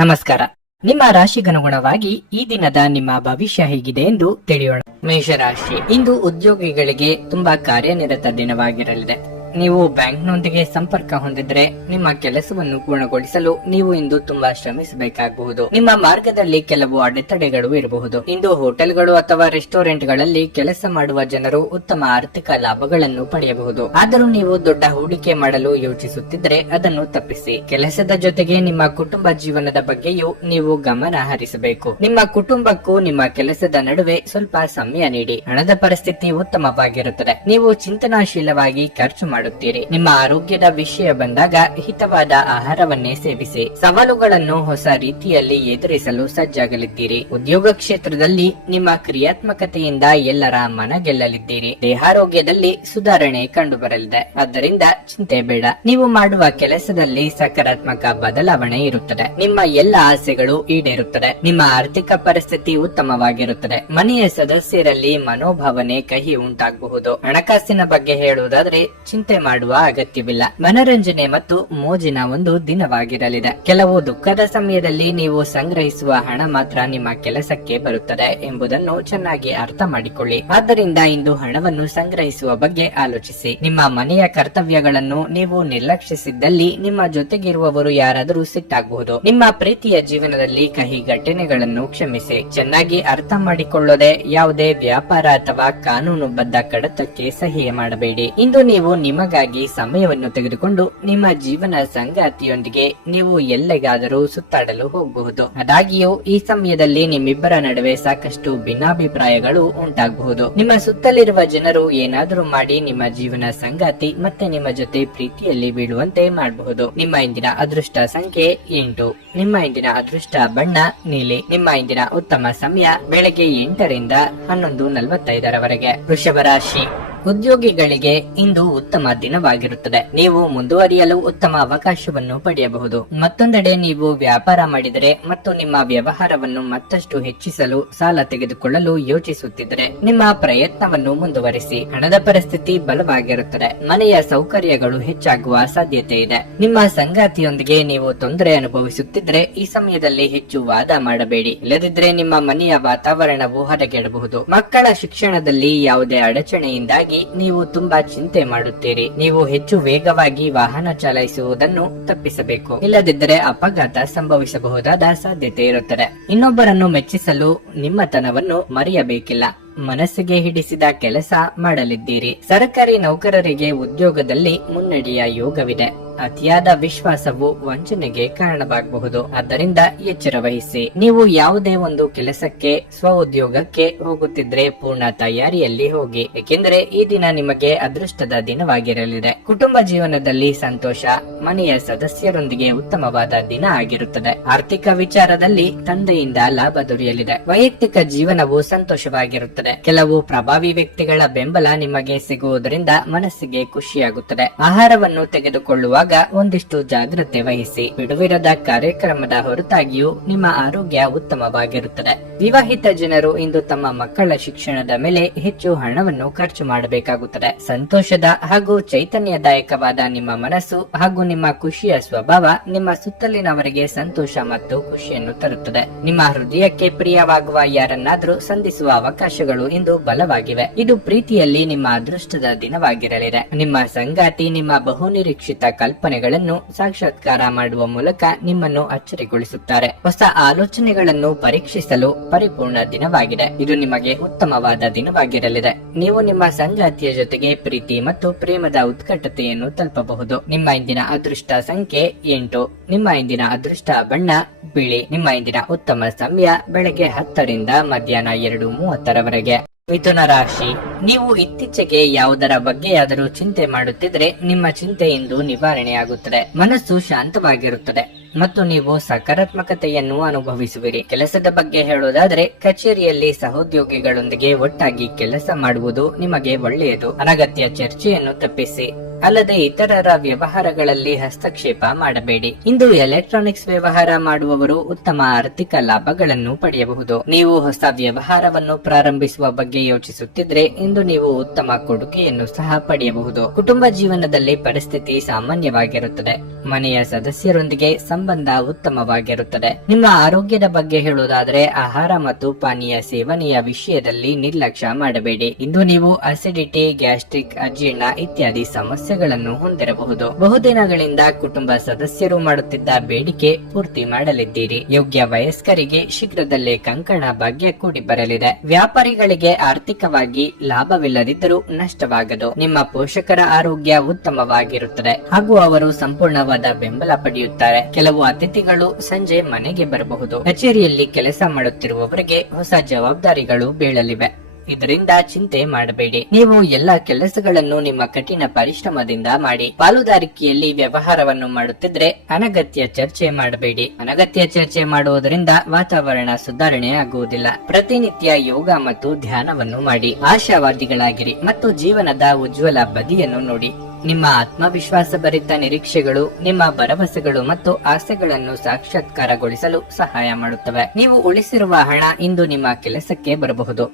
ನಮಸ್ಕಾರ. ನಿಮ್ಮ ರಾಶಿಗನುಗುಣವಾಗಿ ಈ ದಿನದ ನಿಮ್ಮ ಭವಿಷ್ಯ ಹೇಗಿದೆ ಎಂದು ತಿಳಿಯೋಣ. ಮೇಷರಾಶಿ, ಇಂದು ಉದ್ಯೋಗಿಗಳಿಗೆ ತುಂಬಾ ಕಾರ್ಯನಿರತ ದಿನವಾಗಿರಲಿದೆ. ನೀವು ಬ್ಯಾಂಕ್ನೊಂದಿಗೆ ಸಂಪರ್ಕ ಹೊಂದಿದ್ರೆ ನಿಮ್ಮ ಕೆಲಸವನ್ನು ಪೂರ್ಣಗೊಳಿಸಲು ನೀವು ಇಂದು ತುಂಬಾ ಶ್ರಮಿಸಬೇಕಾಗಬಹುದು. ನಿಮ್ಮ ಮಾರ್ಗದಲ್ಲಿ ಕೆಲವು ಅಡೆತಡೆಗಳು ಇರಬಹುದು. ಇಂದು ಹೋಟೆಲ್ಗಳು ಅಥವಾ ರೆಸ್ಟೋರೆಂಟ್ಗಳಲ್ಲಿ ಕೆಲಸ ಮಾಡುವ ಜನರು ಉತ್ತಮ ಆರ್ಥಿಕ ಲಾಭಗಳನ್ನು ಪಡೆಯಬಹುದು. ಆದರೂ ನೀವು ದೊಡ್ಡ ಹೂಡಿಕೆ ಮಾಡಲು ಯೋಚಿಸುತ್ತಿದ್ರೆ ಅದನ್ನು ತಪ್ಪಿಸಿ. ಕೆಲಸದ ಜೊತೆಗೆ ನಿಮ್ಮ ಕುಟುಂಬ ಜೀವನದ ಬಗ್ಗೆಯೂ ನೀವು ಗಮನ ಹರಿಸಬೇಕು. ನಿಮ್ಮ ಕುಟುಂಬಕ್ಕೂ ನಿಮ್ಮ ಕೆಲಸದ ನಡುವೆ ಸ್ವಲ್ಪ ಸಮಯ ನೀಡಿ. ಹಣದ ಪರಿಸ್ಥಿತಿ ಉತ್ತಮವಾಗಿರುತ್ತದೆ. ನೀವು ಚಿಂತನಾಶೀಲವಾಗಿ ಖರ್ಚು ಮಾಡುತ್ತೀರಿ. ನಿಮ್ಮ ಆರೋಗ್ಯದ ವಿಷಯ ಬಂದಾಗ ಹಿತವಾದ ಆಹಾರವನ್ನೇ ಸೇವಿಸಿ. ಸವಾಲುಗಳನ್ನು ಹೊಸ ರೀತಿಯಲ್ಲಿ ಎದುರಿಸಲು ಸಜ್ಜಾಗಲಿದ್ದೀರಿ. ಉದ್ಯೋಗ ಕ್ಷೇತ್ರದಲ್ಲಿ ನಿಮ್ಮ ಕ್ರಿಯಾತ್ಮಕತೆಯಿಂದ ಎಲ್ಲರ ಮನ ಗೆಲ್ಲಲಿದ್ದೀರಿ. ದೇಹಾರೋಗ್ಯದಲ್ಲಿ ಸುಧಾರಣೆ ಕಂಡುಬರಲಿದೆ. ಆದ್ದರಿಂದ ಚಿಂತೆ ಬೇಡ. ನೀವು ಮಾಡುವ ಕೆಲಸದಲ್ಲಿ ಸಕಾರಾತ್ಮಕ ಬದಲಾವಣೆ ಇರುತ್ತದೆ. ನಿಮ್ಮ ಎಲ್ಲ ಆಸೆಗಳು ಈಡೇರುತ್ತದೆ. ನಿಮ್ಮ ಆರ್ಥಿಕ ಪರಿಸ್ಥಿತಿ ಉತ್ತಮವಾಗಿರುತ್ತದೆ. ಮನೆಯ ಸದಸ್ಯರಲ್ಲಿ ಮನೋಭಾವನೆ ಕಹಿ ಉಂಟಾಗಬಹುದು. ಹಣಕಾಸಿನ ಬಗ್ಗೆ ಹೇಳುವುದಾದ್ರೆ ಚಿಂತೆ ಮಾಡುವ ಅಗತ್ಯವಿಲ್ಲ. ಮನರಂಜನೆ ಮತ್ತು ಮೋಜಿನ ಒಂದು ದಿನವಾಗಿರಲಿದೆ. ಕೆಲವು ದುಃಖದ ಸಮಯದಲ್ಲಿ ನೀವು ಸಂಗ್ರಹಿಸುವ ಹಣ ಮಾತ್ರ ನಿಮ್ಮ ಕೆಲಸಕ್ಕೆ ಬರುತ್ತದೆ ಎಂಬುದನ್ನು ಚೆನ್ನಾಗಿ ಅರ್ಥ ಮಾಡಿಕೊಳ್ಳಿ. ಆದ್ದರಿಂದ ಇಂದು ಹಣವನ್ನು ಸಂಗ್ರಹಿಸುವ ಬಗ್ಗೆ ಆಲೋಚಿಸಿ. ನಿಮ್ಮ ಮನೆಯ ಕರ್ತವ್ಯಗಳನ್ನು ನೀವು ನಿರ್ಲಕ್ಷಿಸಿದ್ದಲ್ಲಿ ನಿಮ್ಮ ಜೊತೆಗಿರುವವರು ಯಾರಾದರೂ ಸಿಟ್ಟಾಗಬಹುದು. ನಿಮ್ಮ ಪ್ರೀತಿಯ ಜೀವನದಲ್ಲಿ ಕಹಿ ಘಟನೆಗಳನ್ನು ಕ್ಷಮಿಸಿ. ಚೆನ್ನಾಗಿ ಅರ್ಥ ಮಾಡಿಕೊಳ್ಳದೆ ಯಾವುದೇ ವ್ಯಾಪಾರ ಅಥವಾ ಕಾನೂನುಬದ್ಧ ಕಡತಕ್ಕೆ ಸಹಿ ಮಾಡಬೇಡಿ. ಇಂದು ನೀವು ನಿಮಗಾಗಿ ಸಮಯವನ್ನು ತೆಗೆದುಕೊಂಡು ನಿಮ್ಮ ಜೀವನ ಸಂಗಾತಿಯೊಂದಿಗೆ ನೀವು ಎಲ್ಲಿಗಾದರೂ ಸುತ್ತಾಡಲು ಹೋಗಬಹುದು. ಆದಾಗ್ಯೂ ಈ ಸಮಯದಲ್ಲಿ ನಿಮ್ಮಿಬ್ಬರ ನಡುವೆ ಸಾಕಷ್ಟು ಭಿನ್ನಾಭಿಪ್ರಾಯಗಳು ಉಂಟಾಗಬಹುದು. ನಿಮ್ಮ ಸುತ್ತಲಿರುವ ಜನರು ಏನಾದರೂ ಮಾಡಿ ನಿಮ್ಮ ಜೀವನ ಸಂಗಾತಿ ಮತ್ತೆ ನಿಮ್ಮ ಜೊತೆ ಪ್ರೀತಿಯಲ್ಲಿ ಬೀಳುವಂತೆ ಮಾಡಬಹುದು. ನಿಮ್ಮ ಇಂದಿನ ಅದೃಷ್ಟ ಸಂಖ್ಯೆ 8. ನಿಮ್ಮ ಇಂದಿನ ಅದೃಷ್ಟ ಬಣ್ಣ ನೀಲಿ. ನಿಮ್ಮ ಇಂದಿನ ಉತ್ತಮ ಸಮಯ ಬೆಳಗ್ಗೆ 8 ರಿಂದ 11:45 ವೃಷಭ ರಾಶಿ, ಉದ್ಯೋಗಿಗಳಿಗೆ ಇಂದು ಉತ್ತಮ ದಿನವಾಗಿರುತ್ತದೆ. ನೀವು ಮುಂದುವರಿಯಲು ಉತ್ತಮ ಅವಕಾಶವನ್ನು ಪಡೆಯಬಹುದು. ಮತ್ತೊಂದೆಡೆ ನೀವು ವ್ಯಾಪಾರ ಮಾಡಿದರೆ ಮತ್ತು ನಿಮ್ಮ ವ್ಯವಹಾರವನ್ನು ಮತ್ತಷ್ಟು ಹೆಚ್ಚಿಸಲು ಸಾಲ ತೆಗೆದುಕೊಳ್ಳಲು ಯೋಚಿಸುತ್ತಿದ್ದರೆ ನಿಮ್ಮ ಪ್ರಯತ್ನವನ್ನು ಮುಂದುವರಿಸಿ. ಹಣದ ಪರಿಸ್ಥಿತಿ ಬಲವಾಗಿರುತ್ತದೆ. ಮನೆಯ ಸೌಕರ್ಯಗಳು ಹೆಚ್ಚಾಗುವ ಸಾಧ್ಯತೆ ಇದೆ. ನಿಮ್ಮ ಸಂಗಾತಿಯೊಂದಿಗೆ ನೀವು ತೊಂದರೆ ಅನುಭವಿಸುತ್ತಿದ್ರೆ ಈ ಸಮಯದಲ್ಲಿ ಹೆಚ್ಚು ವಾದ ಮಾಡಬೇಡಿ. ಇಲ್ಲದಿದ್ದರೆ ನಿಮ್ಮ ಮನೆಯ ವಾತಾವರಣವು ಹೊರಗೆಡಬಹುದು. ಮಕ್ಕಳ ಶಿಕ್ಷಣದಲ್ಲಿ ಯಾವುದೇ ಅಡಚಣೆಯಿಂದಾಗಿ ನೀವು ತುಂಬಾ ಚಿಂತೆ ಮಾಡುತ್ತೀರಿ. ನೀವು ಹೆಚ್ಚು ವೇಗವಾಗಿ ವಾಹನ ಚಲಾಯಿಸುವುದನ್ನು ತಪ್ಪಿಸಬೇಕು. ಇಲ್ಲದಿದ್ದರೆ ಅಪಘಾತ ಸಂಭವಿಸಬಹುದಾದ ಸಾಧ್ಯತೆ ಇರುತ್ತದೆ. ಇನ್ನೊಬ್ಬರನ್ನು ಮೆಚ್ಚಿಸಲು ನಿಮ್ಮತನವನ್ನು ಮರೆಯಬೇಕಿಲ್ಲ. ಮನಸ್ಸಿಗೆ ಹಿಡಿಸಿದ ಕೆಲಸ ಮಾಡಲಿದ್ದೀರಿ. ಸರ್ಕಾರಿ ನೌಕರರಿಗೆ ಉದ್ಯೋಗದಲ್ಲಿ ಮುನ್ನಡೆಯ ಯೋಗವಿದೆ. ಅತಿಯಾದ ವಿಶ್ವಾಸವು ವಂಚನೆಗೆ ಕಾರಣವಾಗಬಹುದು. ಆದ್ದರಿಂದ ಎಚ್ಚರ ವಹಿಸಿ. ನೀವು ಯಾವುದೇ ಒಂದು ಕೆಲಸಕ್ಕೆ ಸ್ವ ಉದ್ಯೋಗಕ್ಕೆ ಹೋಗುತ್ತಿದ್ರೆ ಪೂರ್ಣ ತಯಾರಿಯಲ್ಲಿ ಹೋಗಿ, ಏಕೆಂದರೆ ಈ ದಿನ ನಿಮಗೆ ಅದೃಷ್ಟದ ದಿನವಾಗಿರಲಿದೆ. ಕುಟುಂಬ ಜೀವನದಲ್ಲಿ ಸಂತೋಷ. ಮನೆಯ ಸದಸ್ಯರೊಂದಿಗೆ ಉತ್ತಮವಾದ ದಿನ ಆಗಿರುತ್ತದೆ. ಆರ್ಥಿಕ ವಿಚಾರದಲ್ಲಿ ತಂದೆಯಿಂದ ಲಾಭ ದೊರೆಯಲಿದೆ. ವೈಯಕ್ತಿಕ ಜೀವನವು ಸಂತೋಷವಾಗಿರುತ್ತದೆ. ಕೆಲವು ಪ್ರಭಾವಿ ವ್ಯಕ್ತಿಗಳ ಬೆಂಬಲ ನಿಮಗೆ ಸಿಗುವುದರಿಂದ ಮನಸ್ಸಿಗೆ ಖುಷಿಯಾಗುತ್ತದೆ. ಆಹಾರವನ್ನು ತೆಗೆದುಕೊಳ್ಳುವಾಗ ಒಂದಿಷ್ಟು ಜಾಗ್ರತೆ ವಹಿಸಿ. ಬಿಡುವಿರದ ಕಾರ್ಯಕ್ರಮದ ಹೊರತಾಗಿಯೂ ನಿಮ್ಮ ಆರೋಗ್ಯ ಉತ್ತಮವಾಗಿರುತ್ತದೆ. ವಿವಾಹಿತ ಜನರು ಇಂದು ತಮ್ಮ ಮಕ್ಕಳ ಶಿಕ್ಷಣದ ಮೇಲೆ ಹೆಚ್ಚು ಹಣವನ್ನು ಖರ್ಚು ಮಾಡಬೇಕಾಗುತ್ತದೆ. ಸಂತೋಷದ ಹಾಗೂ ಚೈತನ್ಯದಾಯಕವಾದ ನಿಮ್ಮ ಮನಸ್ಸು ಹಾಗೂ ನಿಮ್ಮ ಖುಷಿಯ ಸ್ವಭಾವ ನಿಮ್ಮ ಸುತ್ತಲಿನವರಿಗೆ ಸಂತೋಷ ಮತ್ತು ಖುಷಿಯನ್ನು ತರುತ್ತದೆ. ನಿಮ್ಮ ಹೃದಯಕ್ಕೆ ಪ್ರಿಯವಾಗುವ ಯಾರನ್ನಾದರೂ ಸಂಧಿಸುವ ಅವಕಾಶಗಳು ಇಂದು ಬಲವಾಗಿವೆ. ಇದು ಪ್ರೀತಿಯಲ್ಲಿ ನಿಮ್ಮ ಅದೃಷ್ಟದ ದಿನವಾಗಿರಲಿದೆ. ನಿಮ್ಮ ಸಂಗಾತಿ ನಿಮ್ಮ ಬಹುನಿರೀಕ್ಷಿತ ಕಲ್ಪನೆಗಳನ್ನು ಸಾಕ್ಷಾತ್ಕಾರ ಮಾಡುವ ಮೂಲಕ ನಿಮ್ಮನ್ನು ಅಚ್ಚರಿಗೊಳಿಸುತ್ತಾರೆ. ಹೊಸ ಆಲೋಚನೆಗಳನ್ನು ಪರೀಕ್ಷಿಸಲು ಪರಿಪೂರ್ಣ ದಿನವಾಗಿದೆ. ಇದು ನಿಮಗೆ ಉತ್ತಮವಾದ ದಿನವಾಗಿರಲಿದೆ. ನೀವು ನಿಮ್ಮ ಸಂಗಾತಿಯ ಜೊತೆಗೆ ಪ್ರೀತಿ ಮತ್ತು ಪ್ರೇಮದ ಉತ್ಕಟತೆಯನ್ನು ತಲುಪಬಹುದು. ನಿಮ್ಮ ಇಂದಿನ ಅದೃಷ್ಟ ಸಂಖ್ಯೆ 8. ನಿಮ್ಮ ಇಂದಿನ ಅದೃಷ್ಟ ಬಣ್ಣ ಬಿಳಿ. ನಿಮ್ಮ ಇಂದಿನ ಉತ್ತಮ ಸಮಯ ಬೆಳಗ್ಗೆ 10 ರಿಂದ ಮಧ್ಯಾಹ್ನ 2:30 ಮಿಥುನ ರಾಶಿ, ನೀವು ಇತ್ತೀಚೆಗೆ ಯಾವುದರ ಬಗ್ಗೆಯಾದರೂ ಚಿಂತೆ ಮಾಡುತ್ತಿದ್ರೆ ನಿಮ್ಮ ಚಿಂತೆ ಇಂದು ನಿವಾರಣೆಯಾಗುತ್ತದೆ. ಮನಸ್ಸು ಶಾಂತವಾಗಿರುತ್ತದೆ ಮತ್ತು ನೀವು ಸಕಾರಾತ್ಮಕತೆಯನ್ನು ಅನುಭವಿಸುವಿರಿ. ಕೆಲಸದ ಬಗ್ಗೆ ಹೇಳುವುದಾದರೆ ಕಚೇರಿಯಲ್ಲಿ ಸಹೋದ್ಯೋಗಿಗಳೊಂದಿಗೆ ಒಟ್ಟಾಗಿ ಕೆಲಸ ಮಾಡುವುದು ನಿಮಗೆ ಒಳ್ಳೆಯದು. ಅನಗತ್ಯ ಚರ್ಚೆಯನ್ನು ತಪ್ಪಿಸಿ. ಅಲ್ಲದೆ ಇತರರ ವ್ಯವಹಾರಗಳಲ್ಲಿ ಹಸ್ತಕ್ಷೇಪ ಮಾಡಬೇಡಿ. ಇಂದು ಎಲೆಕ್ಟ್ರಾನಿಕ್ಸ್ ವ್ಯವಹಾರ ಮಾಡುವವರು ಉತ್ತಮ ಆರ್ಥಿಕ ಲಾಭಗಳನ್ನು ಪಡೆಯಬಹುದು. ನೀವು ಹೊಸ ವ್ಯವಹಾರವನ್ನು ಪ್ರಾರಂಭಿಸುವ ಬಗ್ಗೆ ಯೋಚಿಸುತ್ತಿದ್ರೆ ಇಂದು ನೀವು ಉತ್ತಮ ಕೊಡುಗೆಯನ್ನು ಸಹ ಪಡೆಯಬಹುದು. ಕುಟುಂಬ ಜೀವನದಲ್ಲಿ ಪರಿಸ್ಥಿತಿ ಸಾಮಾನ್ಯವಾಗಿರುತ್ತದೆ. ಮನೆಯ ಸದಸ್ಯರೊಂದಿಗೆ ಸಂಬಂಧ ಉತ್ತಮವಾಗಿರುತ್ತದೆ. ನಿಮ್ಮ ಆರೋಗ್ಯದ ಬಗ್ಗೆ ಹೇಳುವುದಾದರೆ ಆಹಾರ ಮತ್ತು ಪಾನೀಯ ಸೇವನೆಯ ವಿಷಯದಲ್ಲಿ ನಿರ್ಲಕ್ಷ್ಯ ಮಾಡಬೇಡಿ. ಇಂದು ನೀವು ಅಸಿಡಿಟಿ, ಗ್ಯಾಸ್ಟ್ರಿಕ್, ಅಜೀರ್ಣ ಇತ್ಯಾದಿ ಸಮಸ್ಯೆಗಳನ್ನು ಹೊಂದಿರಬಹುದು. ಬಹುದಿನಗಳಿಂದ ಕುಟುಂಬ ಸದಸ್ಯರು ಮಾಡುತ್ತಿದ್ದ ಬೇಡಿಕೆ ಪೂರ್ತಿ ಮಾಡಲಿದ್ದೀರಿ. ಯೋಗ್ಯ ವಯಸ್ಕರಿಗೆ ಶೀಘ್ರದಲ್ಲೇ ಕಂಕಣ ಭಾಗ್ಯ ಕೂಡಿ ಬರಲಿದೆ. ವ್ಯಾಪಾರಿಗಳಿಗೆ ಆರ್ಥಿಕವಾಗಿ ಲಾಭವಿಲ್ಲದಿದ್ದರೂ ನಷ್ಟವಾಗದು. ನಿಮ್ಮ ಪೋಷಕರ ಆರೋಗ್ಯ ಉತ್ತಮವಾಗಿರುತ್ತದೆ ಹಾಗೂ ಅವರು ಸಂಪೂರ್ಣವಾದ ಬೆಂಬಲ ಪಡೆಯುತ್ತಾರೆ. ಕೆಲವು ಅತಿಥಿಗಳು ಸಂಜೆ ಮನೆಗೆ ಬರಬಹುದು. ಕಚೇರಿಯಲ್ಲಿ ಕೆಲಸ ಮಾಡುತ್ತಿರುವವರಿಗೆ ಹೊಸ ಜವಾಬ್ದಾರಿಗಳು ಬೀಳಲಿವೆ. ಇದರಿಂದ ಚಿಂತೆ ಮಾಡಬೇಡಿ. ನೀವು ಎಲ್ಲ ಕೆಲಸಗಳನ್ನು ನಿಮ್ಮ ಕಠಿಣ ಪರಿಶ್ರಮದಿಂದ ಮಾಡಿ. ಪಾಲುದಾರಿಕೆಯಲ್ಲಿ ವ್ಯವಹಾರವನ್ನು ಮಾಡುತ್ತಿದ್ರೆ ಅನಗತ್ಯ ಚರ್ಚೆ ಮಾಡಬೇಡಿ. ಅನಗತ್ಯ ಚರ್ಚೆ ಮಾಡುವುದರಿಂದ ವಾತಾವರಣ ಸುಧಾರಣೆ ಆಗುವುದಿಲ್ಲ. ಪ್ರತಿನಿತ್ಯ ಯೋಗ ಮತ್ತು ಧ್ಯಾನವನ್ನು ಮಾಡಿ. ಆಶಾವಾದಿಗಳಾಗಿರಿ ಮತ್ತು ಜೀವನದ ಉಜ್ವಲ ಬದಿಯನ್ನು ನೋಡಿ. ನಿಮ್ಮ ಆತ್ಮವಿಶ್ವಾಸ ಭರಿತ ನಿರೀಕ್ಷೆಗಳು ನಿಮ್ಮ ಭರವಸೆಗಳು ಮತ್ತು ಆಸೆಗಳನ್ನು ಸಾಕ್ಷಾತ್ಕಾರಗೊಳಿಸಲು ಸಹಾಯ ಮಾಡುತ್ತವೆ. ನೀವು ಉಳಿಸಿರುವ ಹಣ ಇಂದು ನಿಮ್ಮ ಕೆಲಸಕ್ಕೆ ಬರಬಹುದು.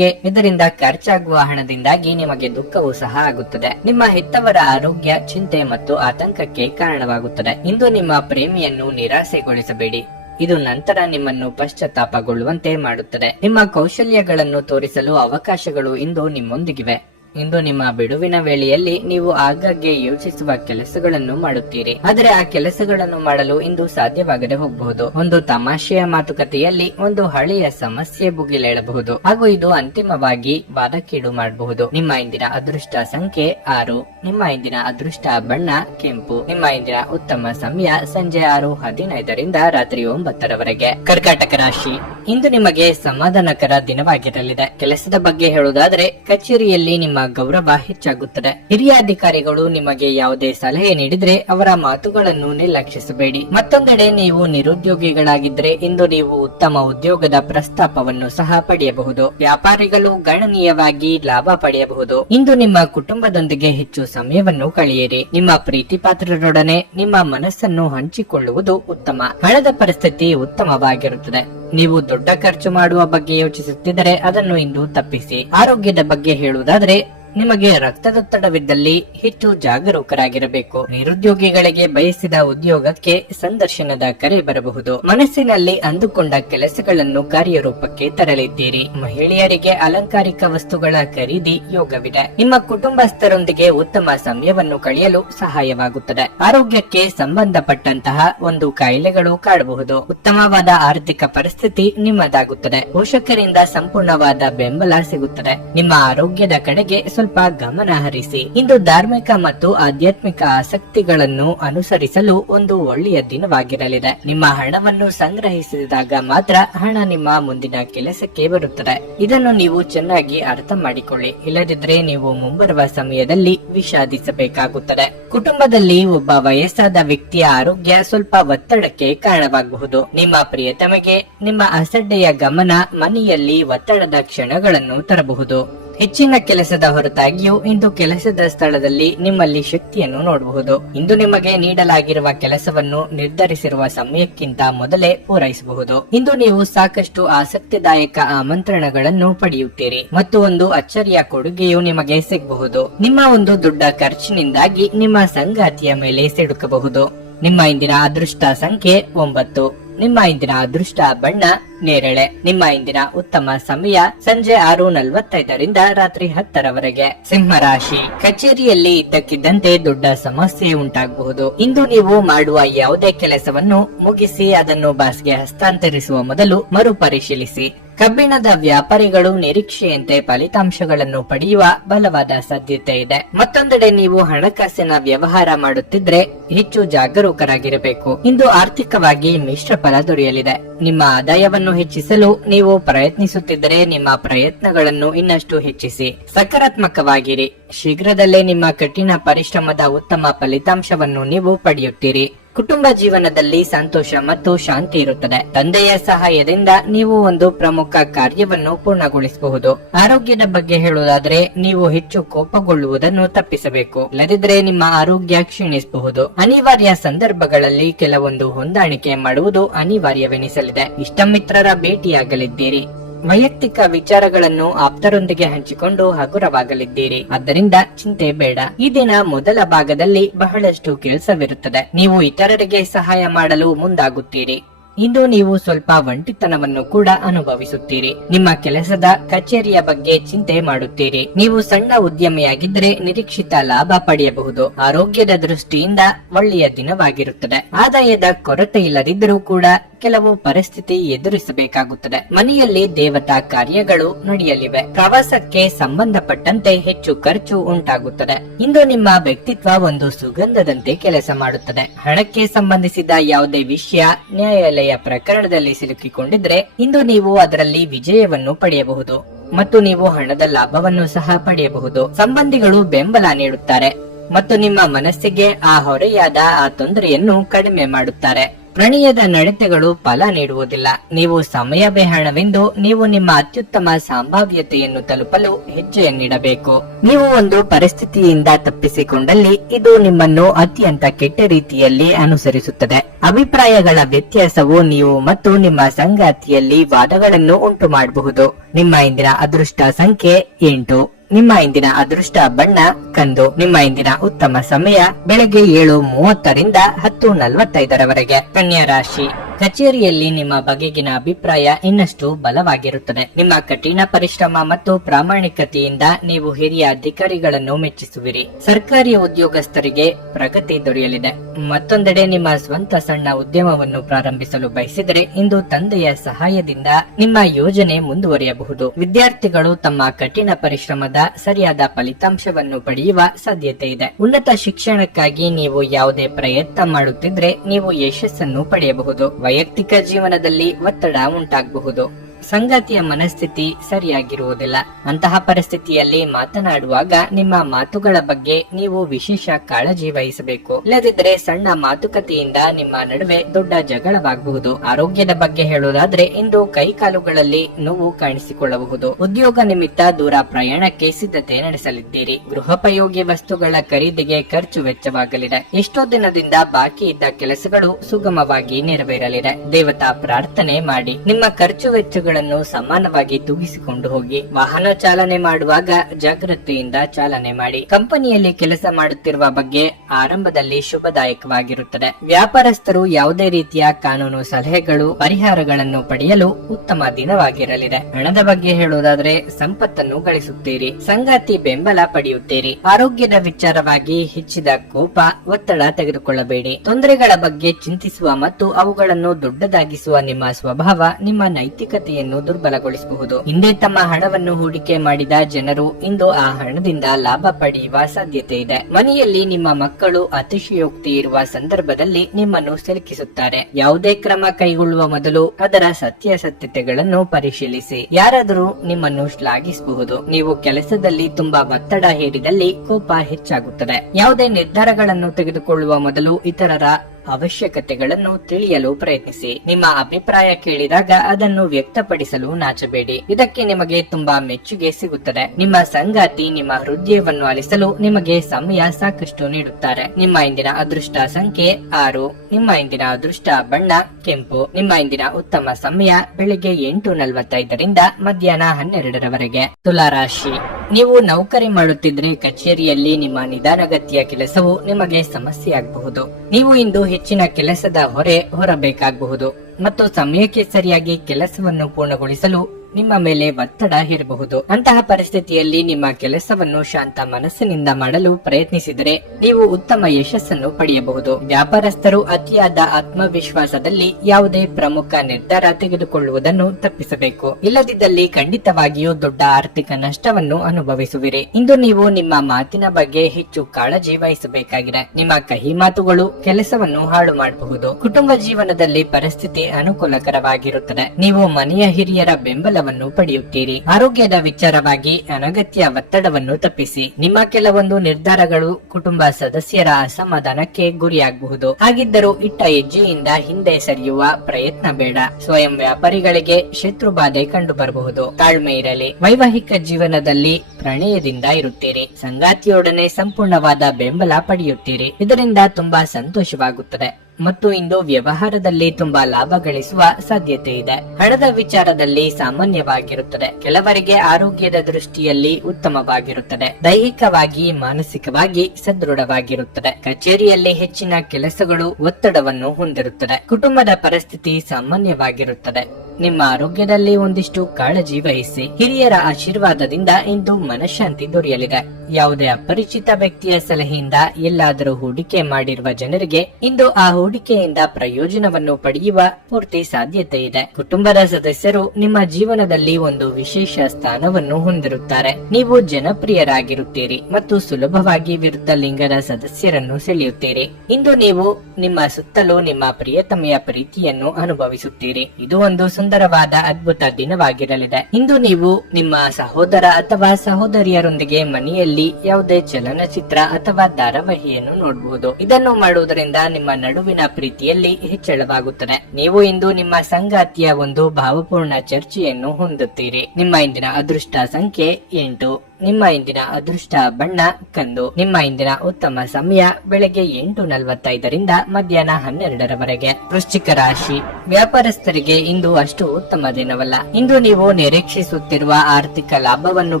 ಇದರಿಂದ ಖರ್ಚಾಗುವ ಹಣದಿಂದಾಗಿ ನಿಮಗೆ ದುಃಖವೂ ಸಹ ಆಗುತ್ತದೆ. ನಿಮ್ಮ ಹೆತ್ತವರ ಆರೋಗ್ಯ ಚಿಂತೆ ಮತ್ತು ಆತಂಕಕ್ಕೆ ಕಾರಣವಾಗುತ್ತದೆ. ಇಂದು ನಿಮ್ಮ ಪ್ರೇಮಿಯನ್ನು ನಿರಾಸೆಗೊಳಿಸಬೇಡಿ. ಇದು ನಂತರ ನಿಮ್ಮನ್ನು ಪಶ್ಚಾತ್ತಾಪಗೊಳ್ಳುವಂತೆ ಮಾಡುತ್ತದೆ. ನಿಮ್ಮ ಕೌಶಲ್ಯಗಳನ್ನು ತೋರಿಸಲು ಅವಕಾಶಗಳು ಇಂದು ನಿಮ್ಮೊಂದಿಗಿವೆ. ಇಂದು ನಿಮ್ಮ ಬಿಡುವಿನ ವೇಳೆಯಲ್ಲಿ ನೀವು ಆಗಾಗ್ಗೆ ಯೋಚಿಸುವ ಕೆಲಸಗಳನ್ನು ಮಾಡುತ್ತೀರಿ. ಆದರೆ ಆ ಕೆಲಸಗಳನ್ನು ಮಾಡಲು ಇಂದು ಸಾಧ್ಯವಾಗದೆ ಹೋಗಬಹುದು. ಒಂದು ತಮಾಷೆಯ ಮಾತುಕತೆಯಲ್ಲಿ ಒಂದು ಹಳೆಯ ಸಮಸ್ಯೆ ಭುಗಿಲೇಳಬಹುದು ಹಾಗೂ ಇದು ಅಂತಿಮವಾಗಿ ಬಾಧಕೀಡು ಮಾಡಬಹುದು. ನಿಮ್ಮ ಇಂದಿನ ಅದೃಷ್ಟ ಸಂಖ್ಯೆ 6. ನಿಮ್ಮ ಇಂದಿನ ಅದೃಷ್ಟ ಬಣ್ಣ ಕೆಂಪು. ನಿಮ್ಮ ಇಂದಿನ ಉತ್ತಮ ಸಮಯ ಸಂಜೆ 6:15 ರಾತ್ರಿ 9 ಕರ್ಕಾಟಕ ರಾಶಿ, ಇಂದು ನಿಮಗೆ ಸಮಾಧಾನಕರ ದಿನವಾಗಿರಲಿದೆ. ಕೆಲಸದ ಬಗ್ಗೆ ಹೇಳುವುದಾದರೆ ಕಚೇರಿಯಲ್ಲಿ ನಿಮ್ಮ ಗೌರವ ಹೆಚ್ಚಾಗುತ್ತದೆ. ಹಿರಿಯ ಅಧಿಕಾರಿಗಳು ನಿಮಗೆ ಯಾವುದೇ ಸಲಹೆ ನೀಡಿದ್ರೆ ಅವರ ಮಾತುಗಳನ್ನು ನಿರ್ಲಕ್ಷಿಸಬೇಡಿ. ಮತ್ತೊಂದೆಡೆ ನೀವು ನಿರುದ್ಯೋಗಿಗಳಾಗಿದ್ರೆ ಇಂದು ನೀವು ಉತ್ತಮ ಉದ್ಯೋಗದ ಪ್ರಸ್ತಾಪವನ್ನು ಸಹ ಪಡೆಯಬಹುದು. ವ್ಯಾಪಾರಿಗಳು ಗಣನೀಯವಾಗಿ ಲಾಭ ಪಡೆಯಬಹುದು. ಇಂದು ನಿಮ್ಮ ಕುಟುಂಬದೊಂದಿಗೆ ಹೆಚ್ಚು ಸಮಯವನ್ನು ಕಳೆಯಿರಿ. ನಿಮ್ಮ ಪ್ರೀತಿ ಪಾತ್ರರೊಡನೆ ನಿಮ್ಮ ಮನಸ್ಸನ್ನು ಹಂಚಿಕೊಳ್ಳುವುದು ಉತ್ತಮ. ಹಣದ ಪರಿಸ್ಥಿತಿ ಉತ್ತಮವಾಗಿರುತ್ತದೆ. ನೀವು ದೊಡ್ಡ ಖರ್ಚು ಮಾಡುವ ಬಗ್ಗೆ ಯೋಚಿಸುತ್ತಿದ್ದರೆ ಅದನ್ನು ಇಂದು ತಪ್ಪಿಸಿ. ಆರೋಗ್ಯದ ಬಗ್ಗೆ ಹೇಳುವುದಾದರೆ ನಿಮಗೆ ರಕ್ತದೊತ್ತಡವಿದ್ದಲ್ಲಿ ಹೆಚ್ಚು ಜಾಗರೂಕರಾಗಿರಬೇಕು. ನಿರುದ್ಯೋಗಿಗಳಿಗೆ ಬಯಸಿದ ಉದ್ಯೋಗಕ್ಕೆ ಸಂದರ್ಶನದ ಕರೆ ಬರಬಹುದು. ಮನಸ್ಸಿನಲ್ಲಿ ಅಂದುಕೊಂಡ ಕೆಲಸಗಳನ್ನು ಕಾರ್ಯರೂಪಕ್ಕೆ ತರಲಿದ್ದೀರಿ. ಮಹಿಳೆಯರಿಗೆ ಅಲಂಕಾರಿಕ ವಸ್ತುಗಳ ಖರೀದಿ ಯೋಗವಿದೆ. ನಿಮ್ಮ ಕುಟುಂಬಸ್ಥರೊಂದಿಗೆ ಉತ್ತಮ ಸಮಯವನ್ನು ಕಳೆಯಲು ಸಹಾಯವಾಗುತ್ತದೆ. ಆರೋಗ್ಯಕ್ಕೆ ಸಂಬಂಧಪಟ್ಟಂತಹ ಒಂದು ಕಾಯಿಲೆಗಳು ಕಾಡಬಹುದು. ಉತ್ತಮವಾದ ಆರ್ಥಿಕ ಪರಿಸ್ಥಿತಿ ನಿಮ್ಮದಾಗುತ್ತದೆ. ಪೋಷಕರಿಂದ ಸಂಪೂರ್ಣವಾದ ಬೆಂಬಲ ಸಿಗುತ್ತದೆ. ನಿಮ್ಮ ಆರೋಗ್ಯದ ಕಡೆಗೆ ಸ್ವಲ್ಪ ಗಮನ ಹರಿಸಿ. ಇಂದು ಧಾರ್ಮಿಕ ಮತ್ತು ಆಧ್ಯಾತ್ಮಿಕ ಆಸಕ್ತಿಗಳನ್ನು ಅನುಸರಿಸಲು ಒಂದು ಒಳ್ಳೆಯ ದಿನವಾಗಿರಲಿದೆ. ನಿಮ್ಮ ಹಣವನ್ನು ಸಂಗ್ರಹಿಸಿದಾಗ ಮಾತ್ರ ಹಣ ನಿಮ್ಮ ಮುಂದಿನ ಕೆಲಸಕ್ಕೆ ಬರುತ್ತದೆ. ಇದನ್ನು ನೀವು ಚೆನ್ನಾಗಿ ಅರ್ಥ ಮಾಡಿಕೊಳ್ಳಿ. ಇಲ್ಲದಿದ್ರೆ ನೀವು ಮುಂಬರುವ ಸಮಯದಲ್ಲಿ ವಿಷಾದಿಸಬೇಕಾಗುತ್ತದೆ. ಕುಟುಂಬದಲ್ಲಿ ಒಬ್ಬ ವಯಸ್ಸಾದ ವ್ಯಕ್ತಿಯ ಆರೋಗ್ಯ ಸ್ವಲ್ಪ ಒತ್ತಡಕ್ಕೆ ಕಾರಣವಾಗಬಹುದು. ನಿಮ್ಮ ಪ್ರಿಯತಮೆಗೆ ನಿಮ್ಮ ಅಸಡ್ಡೆಯ ಗಮನ ಮನೆಯಲ್ಲಿ ಒತ್ತಡದ ಕ್ಷಣಗಳನ್ನು ತರಬಹುದು. ಹೆಚ್ಚಿನ ಕೆಲಸದ ಹೊರತಾಗಿಯೂ ಇಂದು ಕೆಲಸದ ಸ್ಥಳದಲ್ಲಿ ನಿಮ್ಮಲ್ಲಿ ಶಕ್ತಿಯನ್ನು ನೋಡಬಹುದು. ಇಂದು ನಿಮಗೆ ನೀಡಲಾಗಿರುವ ಕೆಲಸವನ್ನು ನಿರ್ಧರಿಸಿರುವ ಸಮಯಕ್ಕಿಂತ ಮೊದಲೇ ಪೂರೈಸಬಹುದು. ಇಂದು ನೀವು ಸಾಕಷ್ಟು ಆಸಕ್ತಿದಾಯಕ ಆಮಂತ್ರಣಗಳನ್ನು ಪಡೆಯುತ್ತೀರಿ ಮತ್ತು ಒಂದು ಅಚ್ಚರಿಯ ಕೊಡುಗೆಯು ನಿಮಗೆ ಸಿಗಬಹುದು. ನಿಮ್ಮ ಒಂದು ದೊಡ್ಡ ಖರ್ಚಿನಿಂದಾಗಿ ನಿಮ್ಮ ಸಂಗಾತಿಯ ಮೇಲೆ ಸಿಡುಕಬಹುದು. ನಿಮ್ಮ ಇಂದಿನ ಅದೃಷ್ಟ ಸಂಖ್ಯೆ 9. ನಿಮ್ಮ ಇಂದಿನ ಅದೃಷ್ಟ ಬಣ್ಣ ನೇರಳೆ. ನಿಮ್ಮ ಇಂದಿನ ಉತ್ತಮ ಸಮಯ ಸಂಜೆ 6:45 ರಾತ್ರಿ 10 ಸಿಂಹರಾಶಿ, ಕಚೇರಿಯಲ್ಲಿ ಇದ್ದಕ್ಕಿದ್ದಂತೆ ದೊಡ್ಡ ಸಮಸ್ಯೆ ಉಂಟಾಗಬಹುದು. ಇಂದು ನೀವು ಮಾಡುವ ಯಾವುದೇ ಕೆಲಸವನ್ನು ಮುಗಿಸಿ ಅದನ್ನು ಬಾಸ್ಗೆ ಹಸ್ತಾಂತರಿಸುವ ಮೊದಲು ಮರುಪರಿಶೀಲಿಸಿ. ಕಬ್ಬಿಣದ ವ್ಯಾಪಾರಿಗಳು ನಿರೀಕ್ಷೆಯಂತೆ ಫಲಿತಾಂಶಗಳನ್ನು ಪಡೆಯುವ ಬಲವಾದ ಸಾಧ್ಯತೆ ಇದೆ. ಮತ್ತೊಂದೆಡೆ ನೀವು ಹಣಕಾಸಿನ ವ್ಯವಹಾರ ಮಾಡುತ್ತಿದ್ರೆ ಹೆಚ್ಚು ಜಾಗರೂಕರಾಗಿರಬೇಕು. ಇಂದು ಆರ್ಥಿಕವಾಗಿ ಮಿಶ್ರ ಫಲ ದೊರೆಯಲಿದೆ. ನಿಮ್ಮ ಆದಾಯವನ್ನು ಹೆಚ್ಚಿಸಲು ನೀವು ಪ್ರಯತ್ನಿಸುತ್ತಿದ್ದರೆ ನಿಮ್ಮ ಪ್ರಯತ್ನಗಳನ್ನು ಇನ್ನಷ್ಟು ಹೆಚ್ಚಿಸಿ. ಸಕಾರಾತ್ಮಕವಾಗಿರಿ. ಶೀಘ್ರದಲ್ಲೇ ನಿಮ್ಮ ಕಠಿಣ ಪರಿಶ್ರಮದ ಉತ್ತಮ ಫಲಿತಾಂಶವನ್ನು ನೀವು ಪಡೆಯುತ್ತೀರಿ. ಕುಟುಂಬ ಜೀವನದಲ್ಲಿ ಸಂತೋಷ ಮತ್ತು ಶಾಂತಿ ಇರುತ್ತದೆ. ತಂದೆಯ ಸಹಾಯದಿಂದ ನೀವು ಒಂದು ಪ್ರಮುಖ ಕಾರ್ಯವನ್ನು ಪೂರ್ಣಗೊಳಿಸಬಹುದು. ಆರೋಗ್ಯದ ಬಗ್ಗೆ ಹೇಳುವುದಾದ್ರೆ ನೀವು ಹೆಚ್ಚು ಕೋಪಗೊಳ್ಳುವುದನ್ನು ತಪ್ಪಿಸಬೇಕು, ಇಲ್ಲದಿದ್ದರೆ ನಿಮ್ಮ ಆರೋಗ್ಯ ಕ್ಷೀಣಿಸಬಹುದು. ಅನಿವಾರ್ಯ ಸಂದರ್ಭಗಳಲ್ಲಿ ಕೆಲವೊಂದು ಹೊಂದಾಣಿಕೆ ಮಾಡುವುದು ಅನಿವಾರ್ಯವೆನಿಸಲಿದೆ. ಇಷ್ಟಮಿತ್ರರ ಭೇಟಿಯಾಗಲಿದ್ದೀರಿ. ವೈಯಕ್ತಿಕ ವಿಚಾರಗಳನ್ನು ಆಪ್ತರೊಂದಿಗೆ ಹಂಚಿಕೊಂಡು ಹಗುರವಾಗಲಿದ್ದೀರಿ. ಆದ್ದರಿಂದ ಚಿಂತೆ ಬೇಡ. ಈ ದಿನ ಮೊದಲ ಭಾಗದಲ್ಲಿ ಬಹಳಷ್ಟು ಕೆಲಸವಿರುತ್ತದೆ. ನೀವು ಇತರರಿಗೆ ಸಹಾಯ ಮಾಡಲು ಮುಂದಾಗುತ್ತೀರಿ. ಇಂದು ನೀವು ಸ್ವಲ್ಪ ಒಂಟಿತನವನ್ನು ಕೂಡ ಅನುಭವಿಸುತ್ತೀರಿ. ನಿಮ್ಮ ಕೆಲಸದ ಕಚೇರಿಯ ಬಗ್ಗೆ ಚಿಂತೆ ಮಾಡುತ್ತೀರಿ. ನೀವು ಸಣ್ಣ ಉದ್ಯಮಿಯಾಗಿದ್ದರೆ ನಿರೀಕ್ಷಿತ ಲಾಭ ಪಡೆಯಬಹುದು. ಆರೋಗ್ಯದ ದೃಷ್ಟಿಯಿಂದ ಒಳ್ಳೆಯ ದಿನವಾಗಿರುತ್ತದೆ. ಆದಾಯದ ಕೊರತೆ ಇಲ್ಲದಿದ್ದರೂ ಕೂಡ ಕೆಲವು ಪರಿಸ್ಥಿತಿ ಎದುರಿಸಬೇಕಾಗುತ್ತದೆ. ಮನೆಯಲ್ಲಿ ದೇವತಾ ಕಾರ್ಯಗಳು ನಡೆಯಲಿವೆ. ಪ್ರವಾಸಕ್ಕೆ ಸಂಬಂಧಪಟ್ಟಂತೆ ಹೆಚ್ಚು ಖರ್ಚು ಉಂಟಾಗುತ್ತದೆ. ಇಂದು ನಿಮ್ಮ ವ್ಯಕ್ತಿತ್ವ ಒಂದು ಸುಗಂಧದಂತೆ ಕೆಲಸ ಮಾಡುತ್ತದೆ. ಹಣಕ್ಕೆ ಸಂಬಂಧಿಸಿದ ಯಾವುದೇ ವಿಷಯ ನ್ಯಾಯಾಲಯ ಪ್ರಕರಣದಲ್ಲಿ ಸಿಲುಕಿಕೊಂಡಿದ್ರೆ ಇಂದು ನೀವು ಅದರಲ್ಲಿ ವಿಜಯವನ್ನು ಪಡೆಯಬಹುದು ಮತ್ತು ನೀವು ಹಣದ ಲಾಭವನ್ನು ಸಹ ಪಡೆಯಬಹುದು. ಸಂಬಂಧಿಗಳು ಬೆಂಬಲ ನೀಡುತ್ತಾರೆ ಮತ್ತು ನಿಮ್ಮ ಮನಸ್ಸಿಗೆ ಆ ಹೊರೆಯಾದ ಆ ತೊಂದರೆಯನ್ನು ಕಡಿಮೆ ಮಾಡುತ್ತಾರೆ. ಪ್ರಣಯದ ನಡತೆಗಳು ಫಲ ನೀಡುವುದಿಲ್ಲ. ನೀವು ಸಮಯವೇ ಹಣವೆಂದು ನೀವು ನಿಮ್ಮ ಅತ್ಯುತ್ತಮ ಸಂಭಾವ್ಯತೆಯನ್ನು ತಲುಪಲು ಹೆಜ್ಜೆಯನ್ನಿಡಬೇಕು. ನೀವು ಒಂದು ಪರಿಸ್ಥಿತಿಯಿಂದ ತಪ್ಪಿಸಿಕೊಂಡಲ್ಲಿ ಇದು ನಿಮ್ಮನ್ನು ಅತ್ಯಂತ ಕೆಟ್ಟ ರೀತಿಯಲ್ಲಿ ಅನುಸರಿಸುತ್ತದೆ. ಅಭಿಪ್ರಾಯಗಳ ವ್ಯತ್ಯಾಸವು ನೀವು ಮತ್ತು ನಿಮ್ಮ ಸಂಗಾತಿಯಲ್ಲಿ ವಾದಗಳನ್ನು ಉಂಟು ಮಾಡಬಹುದು. ನಿಮ್ಮ ಇಂದಿನ ಅದೃಷ್ಟ ಸಂಖ್ಯೆ 8. ನಿಮ್ಮ ಇಂದಿನ ಅದೃಷ್ಟ ಬಣ್ಣ ಕಂದು. ನಿಮ್ಮ ಇಂದಿನ ಉತ್ತಮ ಸಮಯ ಬೆಳಗ್ಗೆ 7:30 ರಿಂದ 10:45 ಕನ್ಯಾ ರಾಶಿ. ಕಚೇರಿಯಲ್ಲಿ ನಿಮ್ಮ ಬಗೆಗಿನ ಅಭಿಪ್ರಾಯ ಇನ್ನಷ್ಟು ಬಲವಾಗಿರುತ್ತದೆ. ನಿಮ್ಮ ಕಠಿಣ ಪರಿಶ್ರಮ ಮತ್ತು ಪ್ರಾಮಾಣಿಕತೆಯಿಂದ ನೀವು ಹಿರಿಯ ಅಧಿಕಾರಿಗಳನ್ನು ಮೆಚ್ಚಿಸುವಿರಿ. ಸರ್ಕಾರಿ ಉದ್ಯೋಗಸ್ಥರಿಗೆ ಪ್ರಗತಿ ದೊರೆಯಲಿದೆ. ಮತ್ತೊಂದೆಡೆ ನಿಮ್ಮ ಸ್ವಂತ ಸಣ್ಣ ಉದ್ಯಮವನ್ನು ಪ್ರಾರಂಭಿಸಲು ಬಯಸಿದರೆ ಇಂದು ತಂದೆಯ ಸಹಾಯದಿಂದ ನಿಮ್ಮ ಯೋಜನೆ ಮುಂದುವರಿಯಬಹುದು. ವಿದ್ಯಾರ್ಥಿಗಳು ತಮ್ಮ ಕಠಿಣ ಪರಿಶ್ರಮದ ಸರಿಯಾದ ಫಲಿತಾಂಶವನ್ನು ಪಡೆಯುವ ಸಾಧ್ಯತೆ ಇದೆ. ಉನ್ನತ ಶಿಕ್ಷಣಕ್ಕಾಗಿ ನೀವು ಯಾವುದೇ ಪ್ರಯತ್ನ ಮಾಡುತ್ತಿದ್ರೆ ನೀವು ಯಶಸ್ಸನ್ನು ಪಡೆಯಬಹುದು. ವೈಯಕ್ತಿಕ ಜೀವನದಲ್ಲಿ ಒತ್ತಡ ಉಂಟಾಗಬಹುದು. ಸಂಗಾತಿಯ ಮನಸ್ಥಿತಿ ಸರಿಯಾಗಿರುವುದಿಲ್ಲ. ಅಂತಹ ಪರಿಸ್ಥಿತಿಯಲ್ಲಿ ಮಾತನಾಡುವಾಗ ನಿಮ್ಮ ಮಾತುಗಳ ಬಗ್ಗೆ ನೀವು ವಿಶೇಷ ಕಾಳಜಿ ವಹಿಸಬೇಕು. ಇಲ್ಲದಿದ್ದರೆ ಸಣ್ಣ ಮಾತುಕತೆಯಿಂದ ನಿಮ್ಮ ನಡುವೆ ದೊಡ್ಡ ಜಗಳವಾಗಬಹುದು. ಆರೋಗ್ಯದ ಬಗ್ಗೆ ಹೇಳುವುದಾದ್ರೆ ಇಂದು ಕೈಕಾಲುಗಳಲ್ಲಿ ನೋವು ಕಾಣಿಸಿಕೊಳ್ಳಬಹುದು. ಉದ್ಯೋಗ ನಿಮಿತ್ತ ದೂರ ಪ್ರಯಾಣಕ್ಕೆ ಸಿದ್ಧತೆ ನಡೆಸಲಿದ್ದೀರಿ. ಗೃಹೋಪಯೋಗಿ ವಸ್ತುಗಳ ಖರೀದಿಗೆ ಖರ್ಚು ವೆಚ್ಚವಾಗಲಿದೆ. ಎಷ್ಟೋ ದಿನದಿಂದ ಬಾಕಿ ಇದ್ದ ಕೆಲಸಗಳು ಸುಗಮವಾಗಿ ನೆರವೇರಲಿದೆ. ದೇವತಾ ಪ್ರಾರ್ಥನೆ ಮಾಡಿ. ನಿಮ್ಮ ಖರ್ಚು ವೆಚ್ಚಗಳು ಸಮಾನವಾಗಿ ತೂಗಿಸಿಕೊಂಡು ಹೋಗಿ. ವಾಹನ ಚಾಲನೆ ಮಾಡುವಾಗ ಜಾಗೃತಿಯಿಂದ ಚಾಲನೆ ಮಾಡಿ. ಕಂಪನಿಯಲ್ಲಿ ಕೆಲಸ ಮಾಡುತ್ತಿರುವ ಬಗ್ಗೆ ಆರಂಭದಲ್ಲಿ ಶುಭದಾಯಕವಾಗಿರುತ್ತದೆ. ವ್ಯಾಪಾರಸ್ಥರು ಯಾವುದೇ ರೀತಿಯ ಕಾನೂನು ಸಲಹೆಗಳು ಪರಿಹಾರಗಳನ್ನು ಪಡೆಯಲು ಉತ್ತಮ ದಿನವಾಗಿರಲಿದೆ. ಹಣದ ಬಗ್ಗೆ ಹೇಳುವುದಾದ್ರೆ ಸಂಪತ್ತನ್ನು ಗಳಿಸುತ್ತೀರಿ. ಸಂಗಾತಿ ಬೆಂಬಲ ಪಡೆಯುತ್ತೀರಿ. ಆರೋಗ್ಯದ ವಿಚಾರವಾಗಿ ಹೆಚ್ಚಿದ ಕೋಪ ಒತ್ತಡ ತೆಗೆದುಕೊಳ್ಳಬೇಡಿ. ತೊಂದರೆಗಳ ಬಗ್ಗೆ ಚಿಂತಿಸುವ ಮತ್ತು ಅವುಗಳನ್ನು ದೊಡ್ಡದಾಗಿಸುವ ನಿಮ್ಮ ಸ್ವಭಾವ ನಿಮ್ಮ ನೈತಿಕತೆಯನ್ನು ದುರ್ಬಲಗೊಳಿಸಬಹುದು. ಹಿಂದೆ ತಮ್ಮ ಹಣವನ್ನು ಹೂಡಿಕೆ ಮಾಡಿದ ಜನರು ಇಂದು ಆ ಹಣದಿಂದ ಲಾಭ ಪಡೆಯುವ ಸಾಧ್ಯತೆ ಇದೆ. ಮನೆಯಲ್ಲಿ ನಿಮ್ಮ ಮಕ್ಕಳು ಅತಿಶಯೋಕ್ತಿ ಇರುವ ಸಂದರ್ಭದಲ್ಲಿ ನಿಮ್ಮನ್ನು ಸಿಲುಕಿಸುತ್ತಾರೆ. ಯಾವುದೇ ಕ್ರಮ ಕೈಗೊಳ್ಳುವ ಮೊದಲು ಅದರ ಸತ್ಯಾಸತ್ಯತೆಗಳನ್ನು ಪರಿಶೀಲಿಸಿ. ಯಾರಾದರೂ ನಿಮ್ಮನ್ನು ಶ್ಲಾಘಿಸಬಹುದು. ನೀವು ಕೆಲಸದಲ್ಲಿ ತುಂಬಾ ಒತ್ತಡ ಹೇರಿದಲ್ಲಿ ಕೋಪ ಹೆಚ್ಚಾಗುತ್ತದೆ. ಯಾವುದೇ ನಿರ್ಧಾರಗಳನ್ನು ತೆಗೆದುಕೊಳ್ಳುವ ಮೊದಲು ಇತರರ ಅವಶ್ಯಕತೆಗಳನ್ನು ತಿಳಿಯಲು ಪ್ರಯತ್ನಿಸಿ. ನಿಮ್ಮ ಅಭಿಪ್ರಾಯ ಕೇಳಿದಾಗ ಅದನ್ನು ವ್ಯಕ್ತಪಡಿಸಲು ನಾಚಬೇಡಿ. ಇದಕ್ಕೆ ನಿಮಗೆ ತುಂಬಾ ಮೆಚ್ಚುಗೆ ಸಿಗುತ್ತದೆ. ನಿಮ್ಮ ಸಂಗಾತಿ ನಿಮ್ಮ ಹೃದಯವನ್ನು ಆಲಿಸಲು ನಿಮಗೆ ಸಮಯ ಸಾಕಷ್ಟು ನೀಡುತ್ತಾರೆ. ನಿಮ್ಮ ಇಂದಿನ ಅದೃಷ್ಟ ಸಂಖ್ಯೆ 6. ನಿಮ್ಮ ಇಂದಿನ ಅದೃಷ್ಟ ಬಣ್ಣ ಕೆಂಪು. ನಿಮ್ಮ ಇಂದಿನ ಉತ್ತಮ ಸಮಯ ಬೆಳಿಗ್ಗೆ 8:45 ರಿಂದ ಮಧ್ಯಾಹ್ನ 12 ತುಲಾ ರಾಶಿ. ನೀವು ನೌಕರಿ ಮಾಡುತ್ತಿದ್ರೆ ಕಚೇರಿಯಲ್ಲಿ ನಿಮ್ಮ ನಿಧಾನಗತಿಯ ಕೆಲಸವು ನಿಮಗೆ ಸಮಸ್ಯೆಯಾಗಬಹುದು. ನೀವು ಇಂದು ಹೆಚ್ಚಿನ ಕೆಲಸದ ಹೊರೆ ಹೊರಬೇಕಾಗಬಹುದು ಮತ್ತು ಸಮಯಕ್ಕೆ ಸರಿಯಾಗಿ ಕೆಲಸವನ್ನು ಪೂರ್ಣಗೊಳಿಸಲು ನಿಮ್ಮ ಮೇಲೆ ಒತ್ತಡ ಹೇರಬಹುದು. ಅಂತಹ ಪರಿಸ್ಥಿತಿಯಲ್ಲಿ ನಿಮ್ಮ ಕೆಲಸವನ್ನು ಶಾಂತ ಮನಸ್ಸಿನಿಂದ ಮಾಡಲು ಪ್ರಯತ್ನಿಸಿದರೆ ನೀವು ಉತ್ತಮ ಯಶಸ್ಸನ್ನು ಪಡೆಯಬಹುದು. ವ್ಯಾಪಾರಸ್ಥರು ಅತಿಯಾದ ಆತ್ಮವಿಶ್ವಾಸದಲ್ಲಿ ಯಾವುದೇ ಪ್ರಮುಖ ನಿರ್ಧಾರ ತೆಗೆದುಕೊಳ್ಳುವುದನ್ನು ತಪ್ಪಿಸಬೇಕು. ಇಲ್ಲದಿದ್ದಲ್ಲಿ ಖಂಡಿತವಾಗಿಯೂ ದೊಡ್ಡ ಆರ್ಥಿಕ ನಷ್ಟವನ್ನು ಅನುಭವಿಸುವಿರಿ. ಇಂದು ನೀವು ನಿಮ್ಮ ಮಾತಿನ ಬಗ್ಗೆ ಹೆಚ್ಚು ಕಾಳಜಿ ವಹಿಸಬೇಕಾಗಿದೆ. ನಿಮ್ಮ ಕಹಿ ಮಾತುಗಳು ಕೆಲಸವನ್ನು ಹಾಳು ಮಾಡಬಹುದು. ಕುಟುಂಬ ಜೀವನದಲ್ಲಿ ಪರಿಸ್ಥಿತಿ ಅನುಕೂಲಕರವಾಗಿರುತ್ತದೆ. ನೀವು ಮನೆಯ ಹಿರಿಯರ ಬೆಂಬಲ ಅನುಕೂಲವನ್ನು ಪಡೆಯುತ್ತೀರಿ. ಆರೋಗ್ಯದ ವಿಚಾರವಾಗಿ ಅನಗತ್ಯ ಒತ್ತಡವನ್ನು ತಪ್ಪಿಸಿ. ನಿಮ್ಮ ಕೆಲವೊಂದು ನಿರ್ಧಾರಗಳು ಕುಟುಂಬ ಸದಸ್ಯರ ಅಸಮಾಧಾನಕ್ಕೆ ಗುರಿಯಾಗಬಹುದು. ಹಾಗಿದ್ದರೂ ಇಟ್ಟ ಹೆಜ್ಜೆಯಿಂದ ಹಿಂದೆ ಸರಿಯುವ ಪ್ರಯತ್ನ ಬೇಡ. ಸ್ವಯಂ ವ್ಯಾಪಾರಿಗಳಿಗೆ ಶತ್ರು ಬಾಧೆ ಕಂಡು ಬರಬಹುದು. ತಾಳ್ಮೆ ಇರಲಿ. ವೈವಾಹಿಕ ಜೀವನದಲ್ಲಿ ಪ್ರಣಯದಿಂದ ಇರುತ್ತೀರಿ. ಸಂಗಾತಿಯೊಡನೆ ಸಂಪೂರ್ಣವಾದ ಬೆಂಬಲ ಪಡೆಯುತ್ತೀರಿ. ಇದರಿಂದ ತುಂಬಾ ಸಂತೋಷವಾಗುತ್ತದೆ ಮತ್ತು ಇಂದು ವ್ಯವಹಾರದಲ್ಲಿ ತುಂಬಾ ಲಾಭ ಗಳಿಸುವ ಸಾಧ್ಯತೆ ಇದೆ. ಹಣದ ವಿಚಾರದಲ್ಲಿ ಸಾಮಾನ್ಯವಾಗಿರುತ್ತದೆ. ಕೆಲವರಿಗೆ ಆರೋಗ್ಯದ ದೃಷ್ಟಿಯಲ್ಲಿ ಉತ್ತಮವಾಗಿರುತ್ತದೆ. ದೈಹಿಕವಾಗಿ ಮಾನಸಿಕವಾಗಿ ಸದೃಢವಾಗಿರುತ್ತದೆ. ಕಚೇರಿಯಲ್ಲಿ ಹೆಚ್ಚಿನ ಕೆಲಸಗಳು ಒತ್ತಡವನ್ನು ಹೊಂದಿರುತ್ತದೆ. ಕುಟುಂಬದ ಪರಿಸ್ಥಿತಿ ಸಾಮಾನ್ಯವಾಗಿರುತ್ತದೆ. ನಿಮ್ಮ ಆರೋಗ್ಯದಲ್ಲಿ ಒಂದಿಷ್ಟು ಕಾಳಜಿ ವಹಿಸಿ. ಹಿರಿಯರ ಆಶೀರ್ವಾದದಿಂದ ಇಂದು ಮನಃಶಾಂತಿ ದೊರೆಯಲಿದೆ. ಯಾವುದೇ ಅಪರಿಚಿತ ವ್ಯಕ್ತಿಯ ಸಲಹೆಯಿಂದ ಎಲ್ಲಾದರೂ ಹೂಡಿಕೆ ಮಾಡಿರುವ ಜನರಿಗೆ ಇಂದು ಆ ಹೂಡಿಕೆಯಿಂದ ಪ್ರಯೋಜನವನ್ನು ಪಡೆಯುವ ಪೂರ್ತಿ ಸಾಧ್ಯತೆ ಇದೆ. ಕುಟುಂಬದ ಸದಸ್ಯರು ನಿಮ್ಮ ಜೀವನದಲ್ಲಿ ಒಂದು ವಿಶೇಷ ಸ್ಥಾನವನ್ನು ಹೊಂದಿರುತ್ತಾರೆ. ನೀವು ಜನಪ್ರಿಯರಾಗಿರುತ್ತೀರಿ ಮತ್ತು ಸುಲಭವಾಗಿ ವಿರುದ್ಧ ಲಿಂಗದ ಸದಸ್ಯರನ್ನು ಸೆಳೆಯುತ್ತೀರಿ. ಇಂದು ನೀವು ನಿಮ್ಮ ಸುತ್ತಲೂ ನಿಮ್ಮ ಪ್ರಿಯತಮೆಯ ಪ್ರೀತಿಯನ್ನು ಅನುಭವಿಸುತ್ತೀರಿ. ಇದು ಒಂದು ಸುಂದರವಾದ ಅದ್ಭುತ ದಿನವಾಗಿರಲಿದೆ. ಇಂದು ನೀವು ನಿಮ್ಮ ಸಹೋದರ ಅಥವಾ ಸಹೋದರಿಯರೊಂದಿಗೆ ಮನೆಯಲ್ಲಿ ಯಾವುದೇ ಚಲನಚಿತ್ರ ಅಥವಾ ಧಾರಾವಾಹಿಯನ್ನು ನೋಡಬಹುದು. ಇದನ್ನು ಮಾಡುವುದರಿಂದ ನಿಮ್ಮ ನಡುವಿನ ಪ್ರೀತಿಯಲ್ಲಿ ಹೆಚ್ಚಳವಾಗುತ್ತದೆ. ನೀವು ಇಂದು ನಿಮ್ಮ ಸಂಗಾತಿಯ ಒಂದು ಭಾವಪೂರ್ಣ ಚರ್ಚೆಯನ್ನು ಹೊಂದುತ್ತೀರಿ. ನಿಮ್ಮ ಇಂದಿನ ಅದೃಷ್ಟ ಸಂಖ್ಯೆ 8. ನಿಮ್ಮ ಇಂದಿನ ಅದೃಷ್ಟ ಬಣ್ಣ ಕಂದು. ನಿಮ್ಮ ಇಂದಿನ ಉತ್ತಮ ಸಮಯ ಬೆಳಗ್ಗೆ 8:45 ಮಧ್ಯಾಹ್ನ 12ರವರೆಗೆ. ವೃಶ್ಚಿಕ ರಾಶಿ. ವ್ಯಾಪಾರಸ್ಥರಿಗೆ ಇಂದು ಅಷ್ಟು ಉತ್ತಮ ದಿನವಲ್ಲ. ಇಂದು ನೀವು ನಿರೀಕ್ಷಿಸುತ್ತಿರುವ ಆರ್ಥಿಕ ಲಾಭವನ್ನು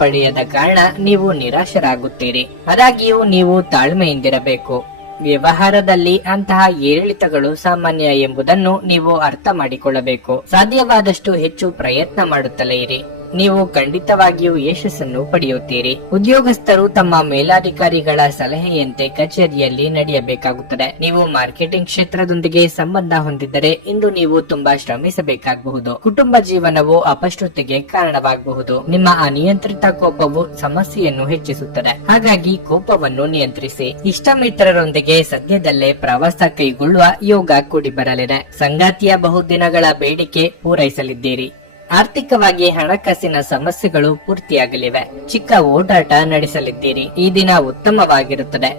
ಪಡೆಯದ ಕಾರಣ ನೀವು ನಿರಾಶರಾಗುತ್ತೀರಿ. ಆದಾಗ್ಯೂ ನೀವು ತಾಳ್ಮೆಯಿಂದಿರಬೇಕು. ವ್ಯವಹಾರದಲ್ಲಿ ಅಂತಹ ಏರಿಳಿತಗಳು ಸಾಮಾನ್ಯ ಎಂಬುದನ್ನು ನೀವು ಅರ್ಥ ಮಾಡಿಕೊಳ್ಳಬೇಕು. ಸಾಧ್ಯವಾದಷ್ಟು ಹೆಚ್ಚು ಪ್ರಯತ್ನ ಮಾಡುತ್ತಲೇ ಇರಿ. ನೀವು ಖಂಡಿತವಾಗಿಯೂ ಯಶಸ್ಸನ್ನು ಪಡೆಯುತ್ತೀರಿ. ಉದ್ಯೋಗಸ್ಥರು ತಮ್ಮ ಮೇಲಾಧಿಕಾರಿಗಳ ಸಲಹೆಯಂತೆ ಕಚೇರಿಯಲ್ಲಿ ನಡೆಯಬೇಕಾಗುತ್ತದೆ. ನೀವು ಮಾರ್ಕೆಟಿಂಗ್ ಕ್ಷೇತ್ರದೊಂದಿಗೆ ಸಂಬಂಧ ಹೊಂದಿದ್ದರೆ ಇಂದು ನೀವು ತುಂಬಾ ಶ್ರಮಿಸಬೇಕಾಗಬಹುದು. ಕುಟುಂಬ ಜೀವನವು ಅಪಶ್ರುತಿಗೆ ಕಾರಣವಾಗಬಹುದು. ನಿಮ್ಮ ಅನಿಯಂತ್ರಿತ ಕೋಪವು ಸಮಸ್ಯೆಯನ್ನು ಹೆಚ್ಚಿಸುತ್ತದೆ. ಹಾಗಾಗಿ ಕೋಪವನ್ನು ನಿಯಂತ್ರಿಸಿ. ಇಷ್ಟ ಮಿತ್ರರೊಂದಿಗೆ ಸದ್ಯದಲ್ಲೇ ಪ್ರವಾಸ ಕೈಗೊಳ್ಳುವ ಯೋಗ ಕೂಡಿ ಬರಲಿದೆ. ಸಂಗಾತಿಯ ಬಹುದಿನಗಳ ಬೇಡಿಕೆ ಪೂರೈಸಲಿದ್ದೀರಿ. ಆರ್ಥಿಕವಾಗಿ ಹಣಕಾಸಿನ ಸಮಸ್ಯೆಗಳು ಪೂರ್ತಿಯಾಗಲಿವೆ. ಚಿಕ್ಕ ಓಡಾಟ ನಡೆಸಲಿದ್ದೀರಿ. ಈ ದಿನ ಉತ್ತಮವಾಗಿರುತ್ತದೆ.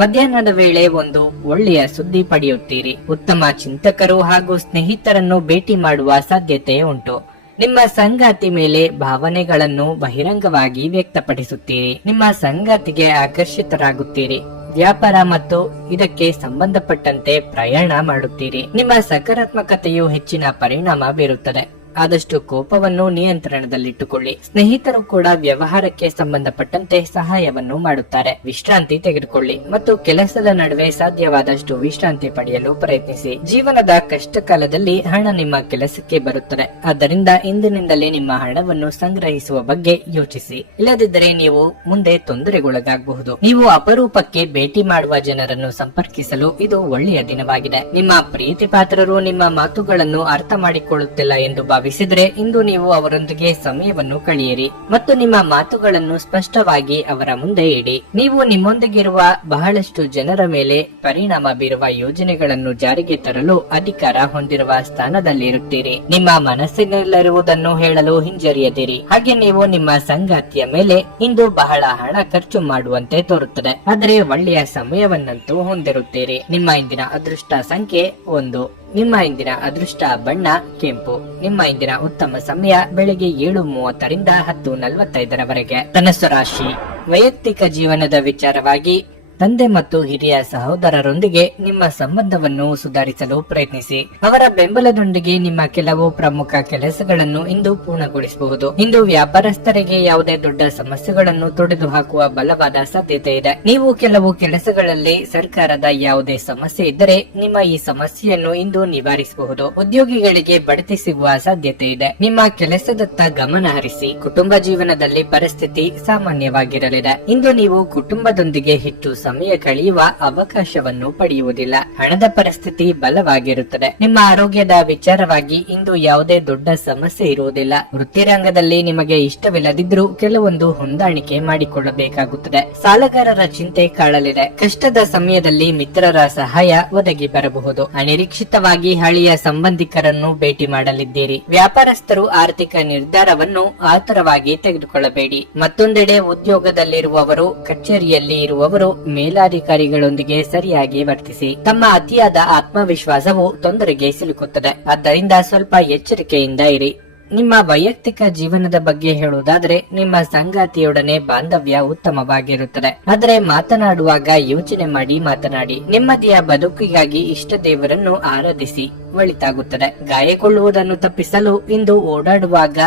ಮಧ್ಯಾಹ್ನದ ವೇಳೆ ಒಂದು ಒಳ್ಳೆಯ ಸುದ್ದಿ ಪಡೆಯುತ್ತೀರಿ. ಉತ್ತಮ ಚಿಂತಕರು ಹಾಗೂ ಸ್ನೇಹಿತರನ್ನು ಭೇಟಿ ಮಾಡುವ ಸಾಧ್ಯತೆ ಉಂಟು. ನಿಮ್ಮ ಸಂಗಾತಿ ಮೇಲೆ ಭಾವನೆಗಳನ್ನು ಬಹಿರಂಗವಾಗಿ ವ್ಯಕ್ತಪಡಿಸುತ್ತೀರಿ. ನಿಮ್ಮ ಸಂಗಾತಿಗೆ ಆಕರ್ಷಿತರಾಗುತ್ತೀರಿ. ವ್ಯಾಪಾರ ಮತ್ತು ಇದಕ್ಕೆ ಸಂಬಂಧಪಟ್ಟಂತೆ ಪ್ರಯಾಣ ಮಾಡುತ್ತೀರಿ. ನಿಮ್ಮ ಸಕಾರಾತ್ಮಕತೆಯು ಹೆಚ್ಚಿನ ಪರಿಣಾಮ ಬೀರುತ್ತದೆ. ಆದಷ್ಟು ಕೋಪವನ್ನು ನಿಯಂತ್ರಣದಲ್ಲಿಟ್ಟುಕೊಳ್ಳಿ. ಸ್ನೇಹಿತರು ಕೂಡ ವ್ಯವಹಾರಕ್ಕೆ ಸಂಬಂಧಪಟ್ಟಂತೆ ಸಹಾಯವನ್ನು ಮಾಡುತ್ತಾರೆ. ವಿಶ್ರಾಂತಿ ತೆಗೆದುಕೊಳ್ಳಿ ಮತ್ತು ಕೆಲಸದ ನಡುವೆ ಸಾಧ್ಯವಾದಷ್ಟು ವಿಶ್ರಾಂತಿ ಪಡೆಯಲು ಪ್ರಯತ್ನಿಸಿ. ಜೀವನದ ಕಷ್ಟ ಕಾಲದಲ್ಲಿ ಹಣ ನಿಮ್ಮ ಕೆಲಸಕ್ಕೆ ಬರುತ್ತದೆ. ಆದ್ದರಿಂದ ಇಂದಿನಿಂದಲೇ ನಿಮ್ಮ ಹಣವನ್ನು ಸಂಗ್ರಹಿಸುವ ಬಗ್ಗೆ ಯೋಚಿಸಿ. ಇಲ್ಲದಿದ್ದರೆ ನೀವು ಮುಂದೆ ತೊಂದರೆಗೊಳಗಾಗಬಹುದು. ನೀವು ಅಪರೂಪಕ್ಕೆ ಭೇಟಿ ಮಾಡುವ ಜನರನ್ನು ಸಂಪರ್ಕಿಸಲು ಇದು ಒಳ್ಳೆಯ ದಿನವಾಗಿದೆ. ನಿಮ್ಮ ಪ್ರೀತಿ ಪಾತ್ರರು ನಿಮ್ಮ ಮಾತುಗಳನ್ನು ಅರ್ಥ ಮಾಡಿಕೊಳ್ಳುತ್ತಿಲ್ಲ ಎಂದು ಭಾವಿಸಿದ್ರೆ ಇಂದು ನೀವು ಅವರೊಂದಿಗೆ ಸಮಯವನ್ನು ಕಳೆಯಿರಿ ಮತ್ತು ನಿಮ್ಮ ಮಾತುಗಳನ್ನು ಸ್ಪಷ್ಟವಾಗಿ ಅವರ ಮುಂದೆ ಇಡಿ. ನೀವು ನಿಮ್ಮೊಂದಿಗಿರುವ ಬಹಳಷ್ಟು ಜನರ ಮೇಲೆ ಪರಿಣಾಮ ಬೀರುವ ಯೋಜನೆಗಳನ್ನು ಜಾರಿಗೆ ತರಲು ಅಧಿಕಾರ ಹೊಂದಿರುವ ಸ್ಥಾನದಲ್ಲಿರುತ್ತೀರಿ. ನಿಮ್ಮ ಮನಸ್ಸಿನಲ್ಲಿರುವುದನ್ನು ಹೇಳಲು ಹಿಂಜರಿಯದಿರಿ. ಹಾಗೆ ನೀವು ನಿಮ್ಮ ಸಂಗಾತಿಯ ಮೇಲೆ ಇಂದು ಬಹಳ ಹಣ ಖರ್ಚು ಮಾಡುವಂತೆ ತೋರುತ್ತದೆ. ಆದರೆ ಒಳ್ಳೆಯ ಸಮಯವನ್ನಂತೂ ಹೊಂದಿರುತ್ತೀರಿ. ನಿಮ್ಮ ಇಂದಿನ ಅದೃಷ್ಟ ಸಂಖ್ಯೆ 1. ನಿಮ್ಮ ಇಂದಿನ ಅದೃಷ್ಟ ಬಣ್ಣ ಕೆಂಪು. ನಿಮ್ಮ ಇಂದಿನ ಉತ್ತಮ ಸಮಯ ಬೆಳಗ್ಗೆ 7:30 10:45ರವರೆಗೆ. ಧನಸ್ಸು ರಾಶಿ. ವೈಯಕ್ತಿಕ ಜೀವನದ ವಿಚಾರವಾಗಿ ತಂದೆ ಮತ್ತು ಹಿರಿಯ ಸಹೋದರರೊಂದಿಗೆ ನಿಮ್ಮ ಸಂಬಂಧವನ್ನು ಸುಧಾರಿಸಲು ಪ್ರಯತ್ನಿಸಿ. ಅವರ ಬೆಂಬಲದೊಂದಿಗೆ ನಿಮ್ಮ ಕೆಲವು ಪ್ರಮುಖ ಕೆಲಸಗಳನ್ನು ಇಂದು ಪೂರ್ಣಗೊಳಿಸಬಹುದು. ಇಂದು ವ್ಯಾಪಾರಸ್ಥರಿಗೆ ಯಾವುದೇ ದೊಡ್ಡ ಸಮಸ್ಯೆಗಳನ್ನು ತೊಡೆದು ಹಾಕುವ ಬಲವಾದ ಸಾಧ್ಯತೆ ಇದೆ. ನೀವು ಕೆಲವು ಕೆಲಸಗಳಲ್ಲಿ ಸರ್ಕಾರದ ಯಾವುದೇ ಸಮಸ್ಯೆ ಇದ್ದರೆ ನಿಮ್ಮ ಈ ಸಮಸ್ಯೆಯನ್ನು ಇಂದು ನಿವಾರಿಸಬಹುದು. ಉದ್ಯೋಗಿಗಳಿಗೆ ಬಡ್ತಿ ಸಿಗುವ ಸಾಧ್ಯತೆ ಇದೆ. ನಿಮ್ಮ ಕೆಲಸದತ್ತ ಗಮನ ಹರಿಸಿ. ಕುಟುಂಬ ಜೀವನದಲ್ಲಿ ಪರಿಸ್ಥಿತಿ ಸಾಮಾನ್ಯವಾಗಿರಲಿದೆ. ಇಂದು ನೀವು ಕುಟುಂಬದೊಂದಿಗೆ ಹೆಚ್ಚು ಸಮಯ ಕಳೆಯುವ ಅವಕಾಶವನ್ನು ಪಡೆಯುವುದಿಲ್ಲ. ಹಣದ ಪರಿಸ್ಥಿತಿ ಬಲವಾಗಿರುತ್ತದೆ. ನಿಮ್ಮ ಆರೋಗ್ಯದ ವಿಚಾರವಾಗಿ ಇಂದು ಯಾವುದೇ ದೊಡ್ಡ ಸಮಸ್ಯೆ ಇರುವುದಿಲ್ಲ. ವೃತ್ತಿರಂಗದಲ್ಲಿ ನಿಮಗೆ ಇಷ್ಟವಿಲ್ಲದಿದ್ರೂ ಕೆಲವೊಂದು ಹೊಂದಾಣಿಕೆ ಮಾಡಿಕೊಳ್ಳಬೇಕಾಗುತ್ತದೆ. ಸಾಲಗಾರರ ಚಿಂತೆ ಕಾಡಲಿದೆ. ಕಷ್ಟದ ಸಮಯದಲ್ಲಿ ಮಿತ್ರರ ಸಹಾಯ ಒದಗಿ ಬರಬಹುದು. ಅನಿರೀಕ್ಷಿತವಾಗಿ ಹಳೆಯ ಸಂಬಂಧಿಕರನ್ನು ಭೇಟಿ ಮಾಡಲಿದ್ದೀರಿ. ವ್ಯಾಪಾರಸ್ಥರು ಆರ್ಥಿಕ ನಿರ್ಧಾರವನ್ನು ಆತುರವಾಗಿ ತೆಗೆದುಕೊಳ್ಳಬೇಡಿ. ಮತ್ತೊಂದೆಡೆ ಉದ್ಯೋಗದಲ್ಲಿರುವವರು, ಕಚೇರಿಯಲ್ಲಿ ಇರುವವರು ಮೇಲಾಧಿಕಾರಿಗಳೊಂದಿಗೆ ಸರಿಯಾಗಿ ವರ್ತಿಸಿ. ತಮ್ಮ ಅತಿಯಾದ ಆತ್ಮವಿಶ್ವಾಸವು ತೊಂದರೆಗೆ ಸಿಲುಕುತ್ತದೆ. ಆದ್ದರಿಂದ ಸ್ವಲ್ಪ ಎಚ್ಚರಿಕೆಯಿಂದ ಇರಿ. ನಿಮ್ಮ ವೈಯಕ್ತಿಕ ಜೀವನದ ಬಗ್ಗೆ ಹೇಳುವುದಾದರೆ ನಿಮ್ಮ ಸಂಗಾತಿಯೊಡನೆ ಬಾಂಧವ್ಯ ಉತ್ತಮವಾಗಿರುತ್ತದೆ. ಆದರೆ ಮಾತನಾಡುವಾಗ ಯೋಚನೆ ಮಾಡಿ ಮಾತನಾಡಿ. ನೆಮ್ಮದಿಯ ಬದುಕಿಗಾಗಿ ಇಷ್ಟ ದೇವರನ್ನು ಆರಾಧಿಸಿ. ಒಳಿತಾಗುತ್ತದೆ. ಗಾಯಗೊಳ್ಳುವುದನ್ನು ತಪ್ಪಿಸಲು ಇಂದು ಓಡಾಡುವಾಗ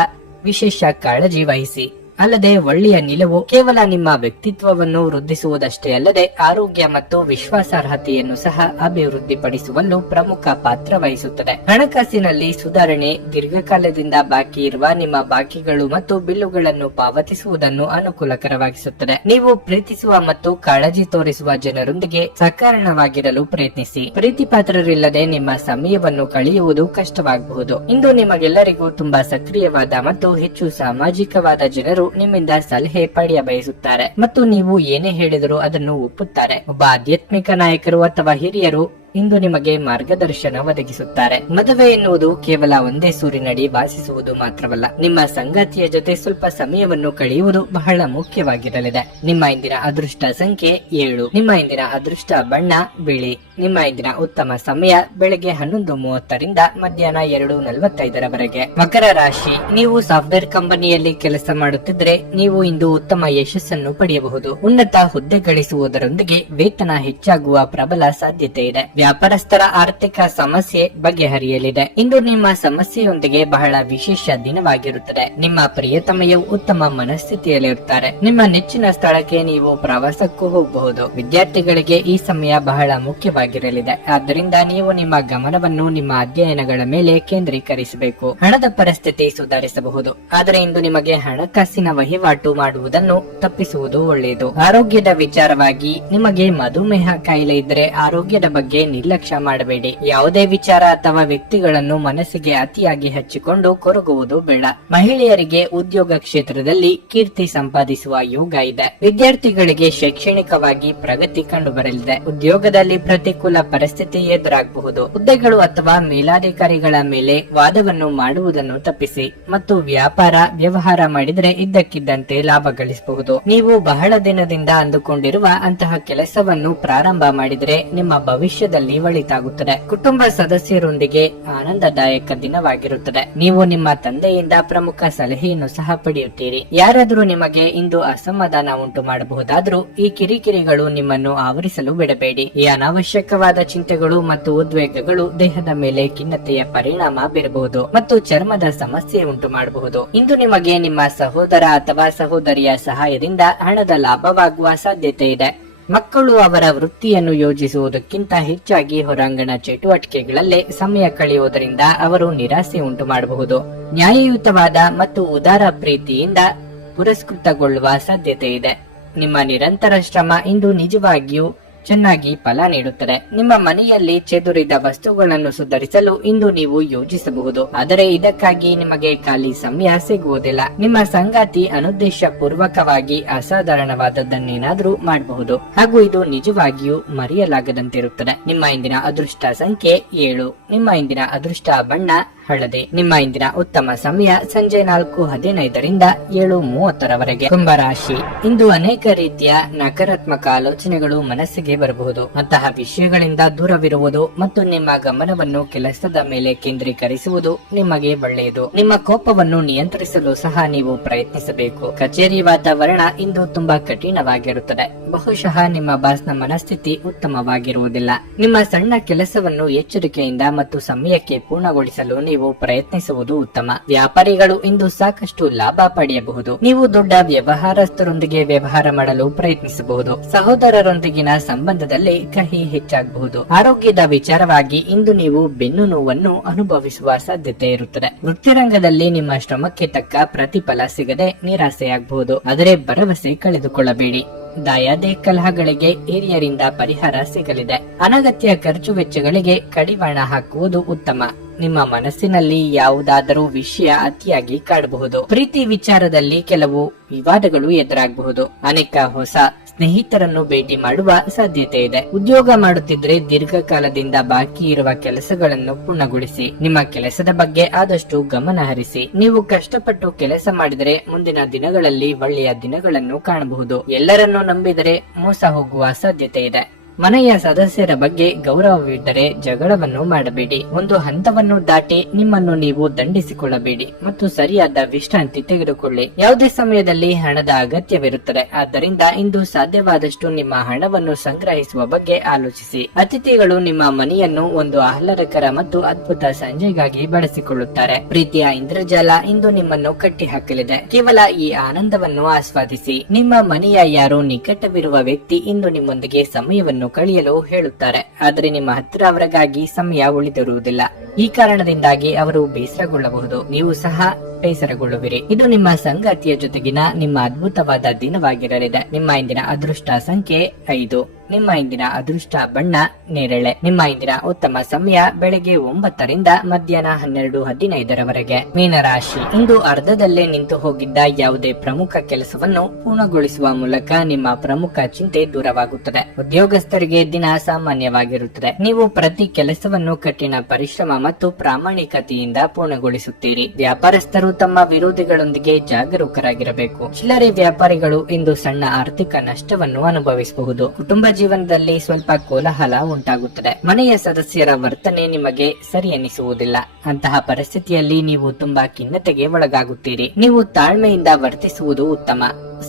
ವಿಶೇಷ ಕಾಳಜಿ ವಹಿಸಿ. ಅಲ್ಲದೆ ಒಳ್ಳೆಯ ನಿಲುವು ಕೇವಲ ನಿಮ್ಮ ವ್ಯಕ್ತಿತ್ವವನ್ನು ವೃದ್ಧಿಸುವುದಷ್ಟೇ ಅಲ್ಲದೆ ಆರೋಗ್ಯ ಮತ್ತು ವಿಶ್ವಾಸಾರ್ಹತೆಯನ್ನು ಸಹ ಅಭಿವೃದ್ಧಿಪಡಿಸುವಲ್ಲೂ ಪ್ರಮುಖ ಪಾತ್ರ ವಹಿಸುತ್ತದೆ. ಹಣಕಾಸಿನಲ್ಲಿ ಸುಧಾರಣೆ, ದೀರ್ಘಕಾಲದಿಂದ ಬಾಕಿ ಇರುವ ನಿಮ್ಮ ಬಾಕಿಗಳು ಮತ್ತು ಬಿಲ್ಲುಗಳನ್ನು ಪಾವತಿಸುವುದನ್ನು ಅನುಕೂಲಕರವಾಗಿಸುತ್ತದೆ. ನೀವು ಪ್ರೀತಿಸುವ ಮತ್ತು ಕಾಳಜಿ ತೋರಿಸುವ ಜನರೊಂದಿಗೆ ಸಕಾರಣವಾಗಿರಲು ಪ್ರಯತ್ನಿಸಿ. ಪ್ರೀತಿ ಪಾತ್ರರಿಲ್ಲದೆ ನಿಮ್ಮ ಸಮಯವನ್ನು ಕಳೆಯುವುದು ಕಷ್ಟವಾಗಬಹುದು. ಇಂದು ನಿಮಗೆಲ್ಲರಿಗೂ ತುಂಬಾ ಸಕ್ರಿಯವಾದ ಮತ್ತು ಹೆಚ್ಚು ಸಾಮಾಜಿಕವಾದ ಜನರು ನಿಮ್ಮಿಂದ ಸಲಹೆ ಪಡೆಯ ಬಯಸುತ್ತಾರೆ ಮತ್ತು ನೀವು ಏನೇ ಹೇಳಿದರೂ ಅದನ್ನು ಒಪ್ಪುತ್ತಾರೆ. ಒಬ್ಬ ಆಧ್ಯಾತ್ಮಿಕ ನಾಯಕರು ಅಥವಾ ಹಿರಿಯರು ಇಂದು ನಿಮಗೆ ಮಾರ್ಗದರ್ಶನ ಒದಗಿಸುತ್ತಾರೆ. ಮದುವೆ ಎನ್ನುವುದು ಕೇವಲ ಒಂದೇ ಸೂರಿನಡಿ ವಾಸಿಸುವುದು ಮಾತ್ರವಲ್ಲ. ನಿಮ್ಮ ಸಂಗಾತಿಯ ಜೊತೆ ಸ್ವಲ್ಪ ಸಮಯವನ್ನು ಕಳೆಯುವುದು ಬಹಳ ಮುಖ್ಯವಾಗಿರಲಿದೆ. ನಿಮ್ಮ ಇಂದಿನ ಅದೃಷ್ಟ ಸಂಖ್ಯೆ 7. ನಿಮ್ಮ ಇಂದಿನ ಅದೃಷ್ಟ ಬಣ್ಣ ಬಿಳಿ. ನಿಮ್ಮ ಇಂದಿನ ಉತ್ತಮ ಸಮಯ ಬೆಳಗ್ಗೆ 11:30ರಿಂದ ಮಧ್ಯಾಹ್ನ 2:45ರವರೆಗೆ. ಮಕರ ರಾಶಿ. ನೀವು ಸಾಫ್ಟ್ವೇರ್ ಕಂಪನಿಯಲ್ಲಿ ಕೆಲಸ ಮಾಡುತ್ತಿದ್ದರೆ ನೀವು ಇಂದು ಉತ್ತಮ ಯಶಸ್ಸನ್ನು ಪಡೆಯಬಹುದು. ಉನ್ನತ ಹುದ್ದೆ ಗಳಿಸುವುದರೊಂದಿಗೆ ವೇತನ ಹೆಚ್ಚಾಗುವ ಪ್ರಬಲ ಸಾಧ್ಯತೆ ಇದೆ. ವ್ಯಾಪಾರಸ್ಥರ ಆರ್ಥಿಕ ಸಮಸ್ಯೆ ಬಗೆಹರಿಯಲಿದೆ. ಇಂದು ನಿಮ್ಮ ಸಮಸ್ಯೆಯೊಂದಿಗೆ ಬಹಳ ವಿಶೇಷ ದಿನವಾಗಿರುತ್ತದೆ. ನಿಮ್ಮ ಪ್ರಿಯತಮೆಯು ಉತ್ತಮ ಮನಸ್ಥಿತಿಯಲ್ಲಿರುತ್ತಾರೆ. ನಿಮ್ಮ ನೆಚ್ಚಿನ ಸ್ಥಳಕ್ಕೆ ನೀವು ಪ್ರವಾಸಕ್ಕೂ ಹೋಗಬಹುದು. ವಿದ್ಯಾರ್ಥಿಗಳಿಗೆ ಈ ಸಮಯ ಬಹಳ ಮುಖ್ಯವಾಗಿರಲಿದೆ. ಆದ್ದರಿಂದ ನೀವು ನಿಮ್ಮ ಗಮನವನ್ನು ನಿಮ್ಮ ಅಧ್ಯಯನಗಳ ಮೇಲೆ ಕೇಂದ್ರೀಕರಿಸಬೇಕು. ಹಣದ ಪರಿಸ್ಥಿತಿ ಸುಧಾರಿಸಬಹುದು, ಆದರೆ ಇಂದು ನಿಮಗೆ ಹಣಕಾಸಿನ ವಹಿವಾಟು ಮಾಡುವುದನ್ನು ತಪ್ಪಿಸುವುದು ಒಳ್ಳೆಯದು. ಆರೋಗ್ಯದ ವಿಚಾರವಾಗಿ ನಿಮಗೆ ಮಧುಮೇಹ ಕಾಯಿಲೆ ಇದ್ದರೆ ಆರೋಗ್ಯದ ಬಗ್ಗೆ ನಿರ್ಲಕ್ಷ್ಯ ಮಾಡಬೇಡಿ. ಯಾವುದೇ ವಿಚಾರ ಅಥವಾ ವ್ಯಕ್ತಿಗಳನ್ನು ಮನಸ್ಸಿಗೆ ಅತಿಯಾಗಿ ಹಚ್ಚಿಕೊಂಡು ಕೊರಗುವುದು ಬೇಡ. ಮಹಿಳೆಯರಿಗೆ ಉದ್ಯೋಗ ಕ್ಷೇತ್ರದಲ್ಲಿ ಕೀರ್ತಿ ಸಂಪಾದಿಸುವ ಯೋಗ ಇದೆ. ವಿದ್ಯಾರ್ಥಿಗಳಿಗೆ ಶೈಕ್ಷಣಿಕವಾಗಿ ಪ್ರಗತಿ ಕಂಡುಬರಲಿದೆ. ಉದ್ಯೋಗದಲ್ಲಿ ಪ್ರತಿಕೂಲ ಪರಿಸ್ಥಿತಿ ಎದುರಾಗಬಹುದು. ಹುದ್ದೆಗಳು ಅಥವಾ ಮೇಲಾಧಿಕಾರಿಗಳ ಮೇಲೆ ವಾದವನ್ನು ಮಾಡುವುದನ್ನು ತಪ್ಪಿಸಿ ಮತ್ತು ವ್ಯವಹಾರ ಮಾಡಿದರೆ ಇದ್ದಕ್ಕಿದ್ದಂತೆ ಲಾಭ ಗಳಿಸಬಹುದು. ನೀವು ಬಹಳ ದಿನದಿಂದ ಅಂದುಕೊಂಡಿರುವ ಅಂತಹ ಕೆಲಸವನ್ನು ಪ್ರಾರಂಭ ಮಾಡಿದರೆ ನಿಮ್ಮ ಭವಿಷ್ಯದಲ್ಲಿ ಒಳಿತಾಗುತ್ತದೆ. ಕುಟುಂಬ ಸದಸ್ಯರೊಂದಿಗೆ ಆನಂದದಾಯಕ ದಿನವಾಗಿರುತ್ತದೆ. ನೀವು ನಿಮ್ಮ ತಂದೆಯಿಂದ ಪ್ರಮುಖ ಸಲಹೆಯನ್ನು ಸಹ ಪಡೆಯುತ್ತೀರಿ. ಯಾರಾದರೂ ನಿಮಗೆ ಇಂದು ಅಸಮಾಧಾನ ಉಂಟು ಮಾಡಬಹುದಾದರೂ ಈ ಕಿರಿಕಿರಿಗಳು ನಿಮ್ಮನ್ನು ಆವರಿಸಲು ಬಿಡಬೇಡಿ. ಈ ಅನಾವಶ್ಯಕವಾದ ಚಿಂತೆಗಳು ಮತ್ತು ಉದ್ವೇಗಗಳು ದೇಹದ ಮೇಲೆ ಖಿನ್ನತೆಯ ಪರಿಣಾಮ ಬೀರಬಹುದು ಮತ್ತು ಚರ್ಮದ ಸಮಸ್ಯೆ ಉಂಟು ಮಾಡಬಹುದು. ಇಂದು ನಿಮಗೆ ನಿಮ್ಮ ಸಹೋದರ ಅಥವಾ ಸಹೋದರಿಯ ಸಹಾಯದಿಂದ ಹಣದ ಲಾಭವಾಗುವ ಸಾಧ್ಯತೆ ಇದೆ. ಮಕ್ಕಳು ಅವರ ವೃತ್ತಿಯನ್ನು ಯೋಜಿಸುವುದಕ್ಕಿಂತ ಹೆಚ್ಚಾಗಿ ಹೊರಾಂಗಣ ಚಟುವಟಿಕೆಗಳಲ್ಲೇ ಸಮಯ ಕಳೆಯುವುದರಿಂದ ಅವರು ನಿರಾಸೆ ಉಂಟು ಮಾಡಬಹುದು. ನ್ಯಾಯಯುತವಾದ ಮತ್ತು ಉದಾರ ಪ್ರೀತಿಯಿಂದ ಪುರಸ್ಕೃತಗೊಳ್ಳುವ ಸಾಧ್ಯತೆ ಇದೆ. ನಿಮ್ಮ ನಿರಂತರ ಶ್ರಮ ಇಂದು ನಿಜವಾಗಿಯೂ ಚೆನ್ನಾಗಿ ಫಲ ನೀಡುತ್ತದೆ. ನಿಮ್ಮ ಮನೆಯಲ್ಲಿ ಚೆದುರಿದ ವಸ್ತುಗಳನ್ನು ಸುಧಾರಿಸಲು ಇಂದು ನೀವು ಯೋಜಿಸಬಹುದು, ಆದರೆ ಇದಕ್ಕಾಗಿ ನಿಮಗೆ ಖಾಲಿ ಸಮಯ ಸಿಗುವುದಿಲ್ಲ. ನಿಮ್ಮ ಸಂಗಾತಿ ಅನುದ್ದೇಶ ಪೂರ್ವಕವಾಗಿ ಅಸಾಧಾರಣವಾದದ್ದನ್ನೇನಾದ್ರೂ ಮಾಡಬಹುದು ಹಾಗೂ ಇದು ನಿಜವಾಗಿಯೂ ಮರೆಯಲಾಗದಂತಿರುತ್ತದೆ. ನಿಮ್ಮ ಇಂದಿನ ಅದೃಷ್ಟ ಸಂಖ್ಯೆ 7. ನಿಮ್ಮ ಇಂದಿನ ಅದೃಷ್ಟ ಬಣ್ಣ ಹಳದಿ. ನಿಮ್ಮ ಇಂದಿನ ಉತ್ತಮ ಸಮಯ ಸಂಜೆ 4:15ರಿಂದ 7:30ರವರೆಗೆ. ಕುಂಭರಾಶಿ. ಇಂದು ಅನೇಕ ರೀತಿಯ ನಕಾರಾತ್ಮಕ ಆಲೋಚನೆಗಳು ಮನಸ್ಸಿಗೆ ಬರಬಹುದು. ಅಂತಹ ವಿಷಯಗಳಿಂದ ದೂರವಿರುವುದು ಮತ್ತು ನಿಮ್ಮ ಗಮನವನ್ನು ಕೆಲಸದ ಮೇಲೆ ಕೇಂದ್ರೀಕರಿಸುವುದು ನಿಮಗೆ ಒಳ್ಳೆಯದು. ನಿಮ್ಮ ಕೋಪವನ್ನು ನಿಯಂತ್ರಿಸಲು ಸಹ ನೀವು ಪ್ರಯತ್ನಿಸಬೇಕು. ಕಚೇರಿ ವಾತಾವರಣ ಇಂದು ತುಂಬಾ ಕಠಿಣವಾಗಿರುತ್ತದೆ. ಬಹುಶಃ ನಿಮ್ಮ ಬಾಸ್ನ ಮನಸ್ಥಿತಿ ಉತ್ತಮವಾಗಿರುವುದಿಲ್ಲ. ನಿಮ್ಮ ಸಣ್ಣ ಕೆಲಸವನ್ನು ಎಚ್ಚರಿಕೆಯಿಂದ ಮತ್ತು ಸಮಯಕ್ಕೆ ಪೂರ್ಣಗೊಳಿಸಲು ನೀವು ಪ್ರಯತ್ನಿಸುವುದು ಉತ್ತಮ. ವ್ಯಾಪಾರಿಗಳು ಇಂದು ಸಾಕಷ್ಟು ಲಾಭ ಪಡೆಯಬಹುದು. ನೀವು ದೊಡ್ಡ ವ್ಯವಹಾರಸ್ಥರೊಂದಿಗೆ ವ್ಯವಹಾರ ಮಾಡಲು ಪ್ರಯತ್ನಿಸಬಹುದು. ಸಹೋದರರೊಂದಿಗಿನ ಸಂಬಂಧದಲ್ಲಿ ಕಹಿ ಹೆಚ್ಚಾಗಬಹುದು. ಆರೋಗ್ಯದ ವಿಚಾರವಾಗಿ ಇಂದು ನೀವು ಬೆನ್ನು ನೋವನ್ನು ಅನುಭವಿಸುವ ಸಾಧ್ಯತೆ ಇರುತ್ತದೆ. ವೃತ್ತಿರಂಗದಲ್ಲಿ ನಿಮ್ಮ ಶ್ರಮಕ್ಕೆ ತಕ್ಕ ಪ್ರತಿಫಲ ಸಿಗದೆ ನಿರಾಸೆಯಾಗಬಹುದು, ಆದರೆ ಭರವಸೆ ಕಳೆದುಕೊಳ್ಳಬೇಡಿ. ದಾಯಾದೆ ಕಲಹಗಳಿಗೆ ಹಿರಿಯರಿಂದ ಪರಿಹಾರ ಸಿಗಲಿದೆ. ಅನಗತ್ಯ ಖರ್ಚು ವೆಚ್ಚಗಳಿಗೆ ಕಡಿವಾಣ ಹಾಕುವುದು ಉತ್ತಮ. ನಿಮ್ಮ ಮನಸ್ಸಿನಲ್ಲಿ ಯಾವುದಾದರೂ ವಿಷಯ ಅತಿಯಾಗಿ ಕಾಡಬಹುದು. ಪ್ರೀತಿ ವಿಚಾರದಲ್ಲಿ ಕೆಲವು ವಿವಾದಗಳು ಎದುರಾಗಬಹುದು. ಅನೇಕ ಹೊಸ ಸ್ನೇಹಿತರನ್ನು ಭೇಟಿ ಮಾಡುವ ಸಾಧ್ಯತೆ ಇದೆ. ಉದ್ಯೋಗ ಮಾಡುತ್ತಿದ್ರೆ ದೀರ್ಘಕಾಲದಿಂದ ಬಾಕಿ ಇರುವ ಕೆಲಸಗಳನ್ನು ಪೂರ್ಣಗೊಳಿಸಿ. ನಿಮ್ಮ ಕೆಲಸದ ಬಗ್ಗೆ ಆದಷ್ಟು ಗಮನ ಹರಿಸಿ. ನೀವು ಕಷ್ಟಪಟ್ಟು ಕೆಲಸ ಮಾಡಿದರೆ ಮುಂದಿನ ದಿನಗಳಲ್ಲಿ ಒಳ್ಳೆಯ ದಿನಗಳನ್ನು ಕಾಣಬಹುದು. ಎಲ್ಲರನ್ನೂ ನಂಬಿದರೆ ಮೋಸ ಹೋಗುವ ಸಾಧ್ಯತೆ ಇದೆ. ಮನೆಯ ಸದಸ್ಯರ ಬಗ್ಗೆ ಗೌರವವಿದ್ದರೆ ಜಗಳವನ್ನು ಮಾಡಬೇಡಿ. ಒಂದು ಹಂತವನ್ನು ದಾಟಿ ನಿಮ್ಮನ್ನು ನೀವು ದಂಡಿಸಿಕೊಳ್ಳಬೇಡಿ ಮತ್ತು ಸರಿಯಾದ ವಿಶ್ರಾಂತಿ ತೆಗೆದುಕೊಳ್ಳಿ. ಯಾವುದೇ ಸಮಯದಲ್ಲಿ ಹಣದ ಅಗತ್ಯವಿರುತ್ತದೆ. ಆದ್ದರಿಂದ ಇಂದು ಸಾಧ್ಯವಾದಷ್ಟು ನಿಮ್ಮ ಹಣವನ್ನು ಸಂಗ್ರಹಿಸುವ ಬಗ್ಗೆ ಆಲೋಚಿಸಿ. ಅತಿಥಿಗಳು ನಿಮ್ಮ ಮನೆಯನ್ನು ಒಂದು ಆಹ್ಲಾದಕರ ಮತ್ತು ಅದ್ಭುತ ಸಂಜೆಗಾಗಿ ಬಳಸಿಕೊಳ್ಳುತ್ತಾರೆ. ಪ್ರೀತಿಯ ಇಂದ್ರಜಾಲ ಇಂದು ನಿಮ್ಮನ್ನು ಕಟ್ಟಿ ಹಾಕಲಿದೆ. ಕೇವಲ ಈ ಆನಂದವನ್ನು ಆಸ್ವಾದಿಸಿ. ನಿಮ್ಮ ಮನೆಯ ಯಾರೋ ನಿಕಟವಿರುವ ವ್ಯಕ್ತಿ ಇಂದು ನಿಮ್ಮೊಂದಿಗೆ ಸಮಯವನ್ನು ಕಳೆಯಲು ಹೇಳುತ್ತಾರೆ, ಆದರೆ ನಿಮ್ಮ ಹತ್ತಿರ ಅವರಿಗಾಗಿ ಸಮಯ ಉಳಿದಿರುವುದಿಲ್ಲ. ಈ ಕಾರಣದಿಂದಾಗಿ ಅವರು ಬೇಸರಗೊಳ್ಳಬಹುದು. ನೀವು ಸಹ ಬೇಸರಗೊಳ್ಳುವಿರಿ. ಇದು ನಿಮ್ಮ ಸಂಗಾತಿಯ ಜೊತೆಗಿನ ನಿಮ್ಮ ಅದ್ಭುತವಾದ ದಿನವಾಗಿರಲಿದೆ. ನಿಮ್ಮ ಇಂದಿನ ಅದೃಷ್ಟ ಸಂಖ್ಯೆ 5. ನಿಮ್ಮ ಇಂದಿನ ಅದೃಷ್ಟ ಬಣ್ಣ ನೇರಳೆ. ನಿಮ್ಮ ಇಂದಿನ ಉತ್ತಮ ಸಮಯ ಬೆಳಗ್ಗೆ 9 ರಿಂದ ಮಧ್ಯಾಹ್ನ 12:15 ಮೀನರಾಶಿ. ಇಂದು ಅರ್ಧದಲ್ಲೇ ನಿಂತು ಹೋಗಿದ್ದ ಯಾವುದೇ ಪ್ರಮುಖ ಕೆಲಸವನ್ನು ಪೂರ್ಣಗೊಳಿಸುವ ಮೂಲಕ ನಿಮ್ಮ ಪ್ರಮುಖ ಚಿಂತೆ ದೂರವಾಗುತ್ತದೆ. ಉದ್ಯೋಗಸ್ಥರಿಗೆ ದಿನ ಸಾಮಾನ್ಯವಾಗಿರುತ್ತದೆ. ನೀವು ಪ್ರತಿ ಕೆಲಸವನ್ನು ಕಠಿಣ ಪರಿಶ್ರಮ ಮತ್ತು ಪ್ರಾಮಾಣಿಕತೆಯಿಂದ ಪೂರ್ಣಗೊಳಿಸುತ್ತೀರಿ. ವ್ಯಾಪಾರಸ್ಥರು ತಮ್ಮ ವಿರೋಧಿಗಳೊಂದಿಗೆ ಜಾಗರೂಕರಾಗಿರಬೇಕು. ಚಿಲ್ಲರೆ ವ್ಯಾಪಾರಿಗಳು ಇಂದು ಸಣ್ಣ ಆರ್ಥಿಕ ನಷ್ಟವನ್ನು ಅನುಭವಿಸಬಹುದು. ಕುಟುಂಬ ಜೀವನದಲ್ಲಿ ಸ್ವಲ್ಪ ಕೋಲಾಹಲ ಉಂಟಾಗುತ್ತದೆ. ಮನೆಯ ಸದಸ್ಯರ ವರ್ತನೆ ನಿಮಗೆ ಸರಿ ಎನಿಸುವುದಿಲ್ಲ. ಅಂತಹ ಪರಿಸ್ಥಿತಿಯಲ್ಲಿ ನೀವು ತುಂಬಾ ಖಿನ್ನತೆಗೆ ಒಳಗಾಗುತ್ತೀರಿ. ನೀವು ತಾಳ್ಮೆಯಿಂದ ವರ್ತಿಸುವುದು ಉತ್ತಮ.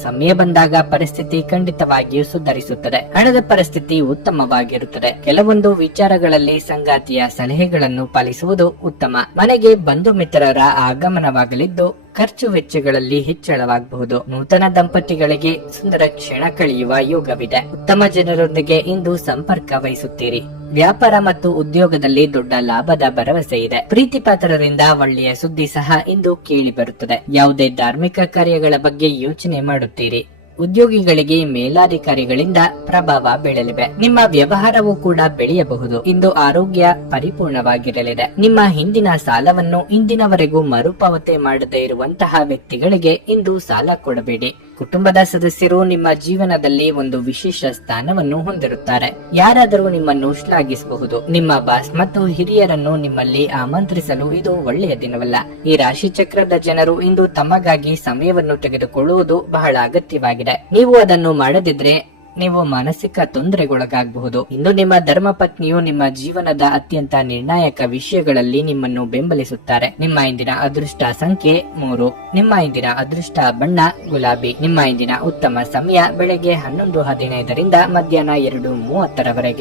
ಸಮಯ ಬಂದಾಗ ಪರಿಸ್ಥಿತಿ ಖಂಡಿತವಾಗಿಯೂ ಸುಧಾರಿಸುತ್ತದೆ. ಹಣದ ಪರಿಸ್ಥಿತಿ ಉತ್ತಮವಾಗಿರುತ್ತದೆ. ಕೆಲವೊಂದು ವಿಚಾರಗಳಲ್ಲಿ ಸಂಗಾತಿಯ ಸಲಹೆಗಳನ್ನು ಪಾಲಿಸುವುದು ಉತ್ತಮ. ಮನೆಗೆ ಬಂಧು ಮಿತ್ರರ ಆಗಮನವಾಗಲಿದ್ದು ಖರ್ಚು ವೆಚ್ಚಗಳಲ್ಲಿ ಹೆಚ್ಚಳವಾಗಬಹುದು. ನೂತನ ದಂಪತಿಗಳಿಗೆ ಸುಂದರ ಕ್ಷಣ ಕಳೆಯುವ ಯೋಗವಿದೆ. ಉತ್ತಮ ಜನರೊಂದಿಗೆ ಇಂದು ಸಂಪರ್ಕ ವಹಿಸುತ್ತೀರಿ. ವ್ಯಾಪಾರ ಮತ್ತು ಉದ್ಯೋಗದಲ್ಲಿ ದೊಡ್ಡ ಲಾಭದ ಭರವಸೆ ಇದೆ. ಪ್ರೀತಿ ಪಾತ್ರರಿಂದ ಒಳ್ಳೆಯ ಸುದ್ದಿ ಸಹ ಇಂದು ಕೇಳಿ ಬರುತ್ತದೆ. ಯಾವುದೇ ಧಾರ್ಮಿಕ ಕಾರ್ಯಗಳ ಬಗ್ಗೆ ಯೋಚನೆ ಮಾಡುತ್ತೀರಿ. ಉದ್ಯೋಗಿಗಳಿಗೆ ಮೇಲಾಧಿಕಾರಿಗಳಿಂದ ಪ್ರಭಾವ ಬೀಳಲಿವೆ. ನಿಮ್ಮ ವ್ಯವಹಾರವೂ ಕೂಡ ಬೆಳೆಯಬಹುದು. ಇಂದು ಆರೋಗ್ಯ ಪರಿಪೂರ್ಣವಾಗಿರಲಿದೆ. ನಿಮ್ಮ ಹಿಂದಿನ ಸಾಲವನ್ನು ಇಂದಿನವರೆಗೂ ಮರುಪಾವತಿ ಮಾಡದೇ ಇರುವಂತಹ ವ್ಯಕ್ತಿಗಳಿಗೆ ಇಂದು ಸಾಲ ಕೊಡಬೇಡಿ. ಕುಟುಂಬದ ಸದಸ್ಯರು ನಿಮ್ಮ ಜೀವನದಲ್ಲಿ ಒಂದು ವಿಶೇಷ ಸ್ಥಾನವನ್ನು ಹೊಂದಿರುತ್ತಾರೆ. ಯಾರಾದರೂ ನಿಮ್ಮನ್ನು ಶ್ಲಾಘಿಸಬಹುದು. ನಿಮ್ಮ ಬಾಸ್ ಮತ್ತು ಹಿರಿಯರನ್ನು ನಿಮ್ಮಲ್ಲಿ ಆಮಂತ್ರಿಸಲು ಇದು ಒಳ್ಳೆಯ ದಿನವಲ್ಲ. ಈ ರಾಶಿ ಚಕ್ರದ ಜನರು ಇಂದು ತಮಗಾಗಿ ಸಮಯವನ್ನು ತೆಗೆದುಕೊಳ್ಳುವುದು ಬಹಳ ಅಗತ್ಯವಾಗಿದೆ. ನೀವು ಅದನ್ನು ಮಾಡದಿದ್ರೆ ನೀವು ಮಾನಸಿಕ ತೊಂದರೆಗೊಳಗಾಗಬಹುದು. ಇಂದು ನಿಮ್ಮ ಧರ್ಮಪತ್ನಿಯು ನಿಮ್ಮ ಜೀವನದ ಅತ್ಯಂತ ನಿರ್ಣಾಯಕ ವಿಷಯಗಳಲ್ಲಿ ನಿಮ್ಮನ್ನು ಬೆಂಬಲಿಸುತ್ತಾರೆ. ನಿಮ್ಮ ಇಂದಿನ ಅದೃಷ್ಟ ಸಂಖ್ಯೆ 3. ನಿಮ್ಮ ಇಂದಿನ ಅದೃಷ್ಟ ಬಣ್ಣ ಗುಲಾಬಿ. ನಿಮ್ಮ ಇಂದಿನ ಉತ್ತಮ ಸಮಯ ಬೆಳಗ್ಗೆ 11:15 ರಿಂದ ಮಧ್ಯಾಹ್ನ 2:30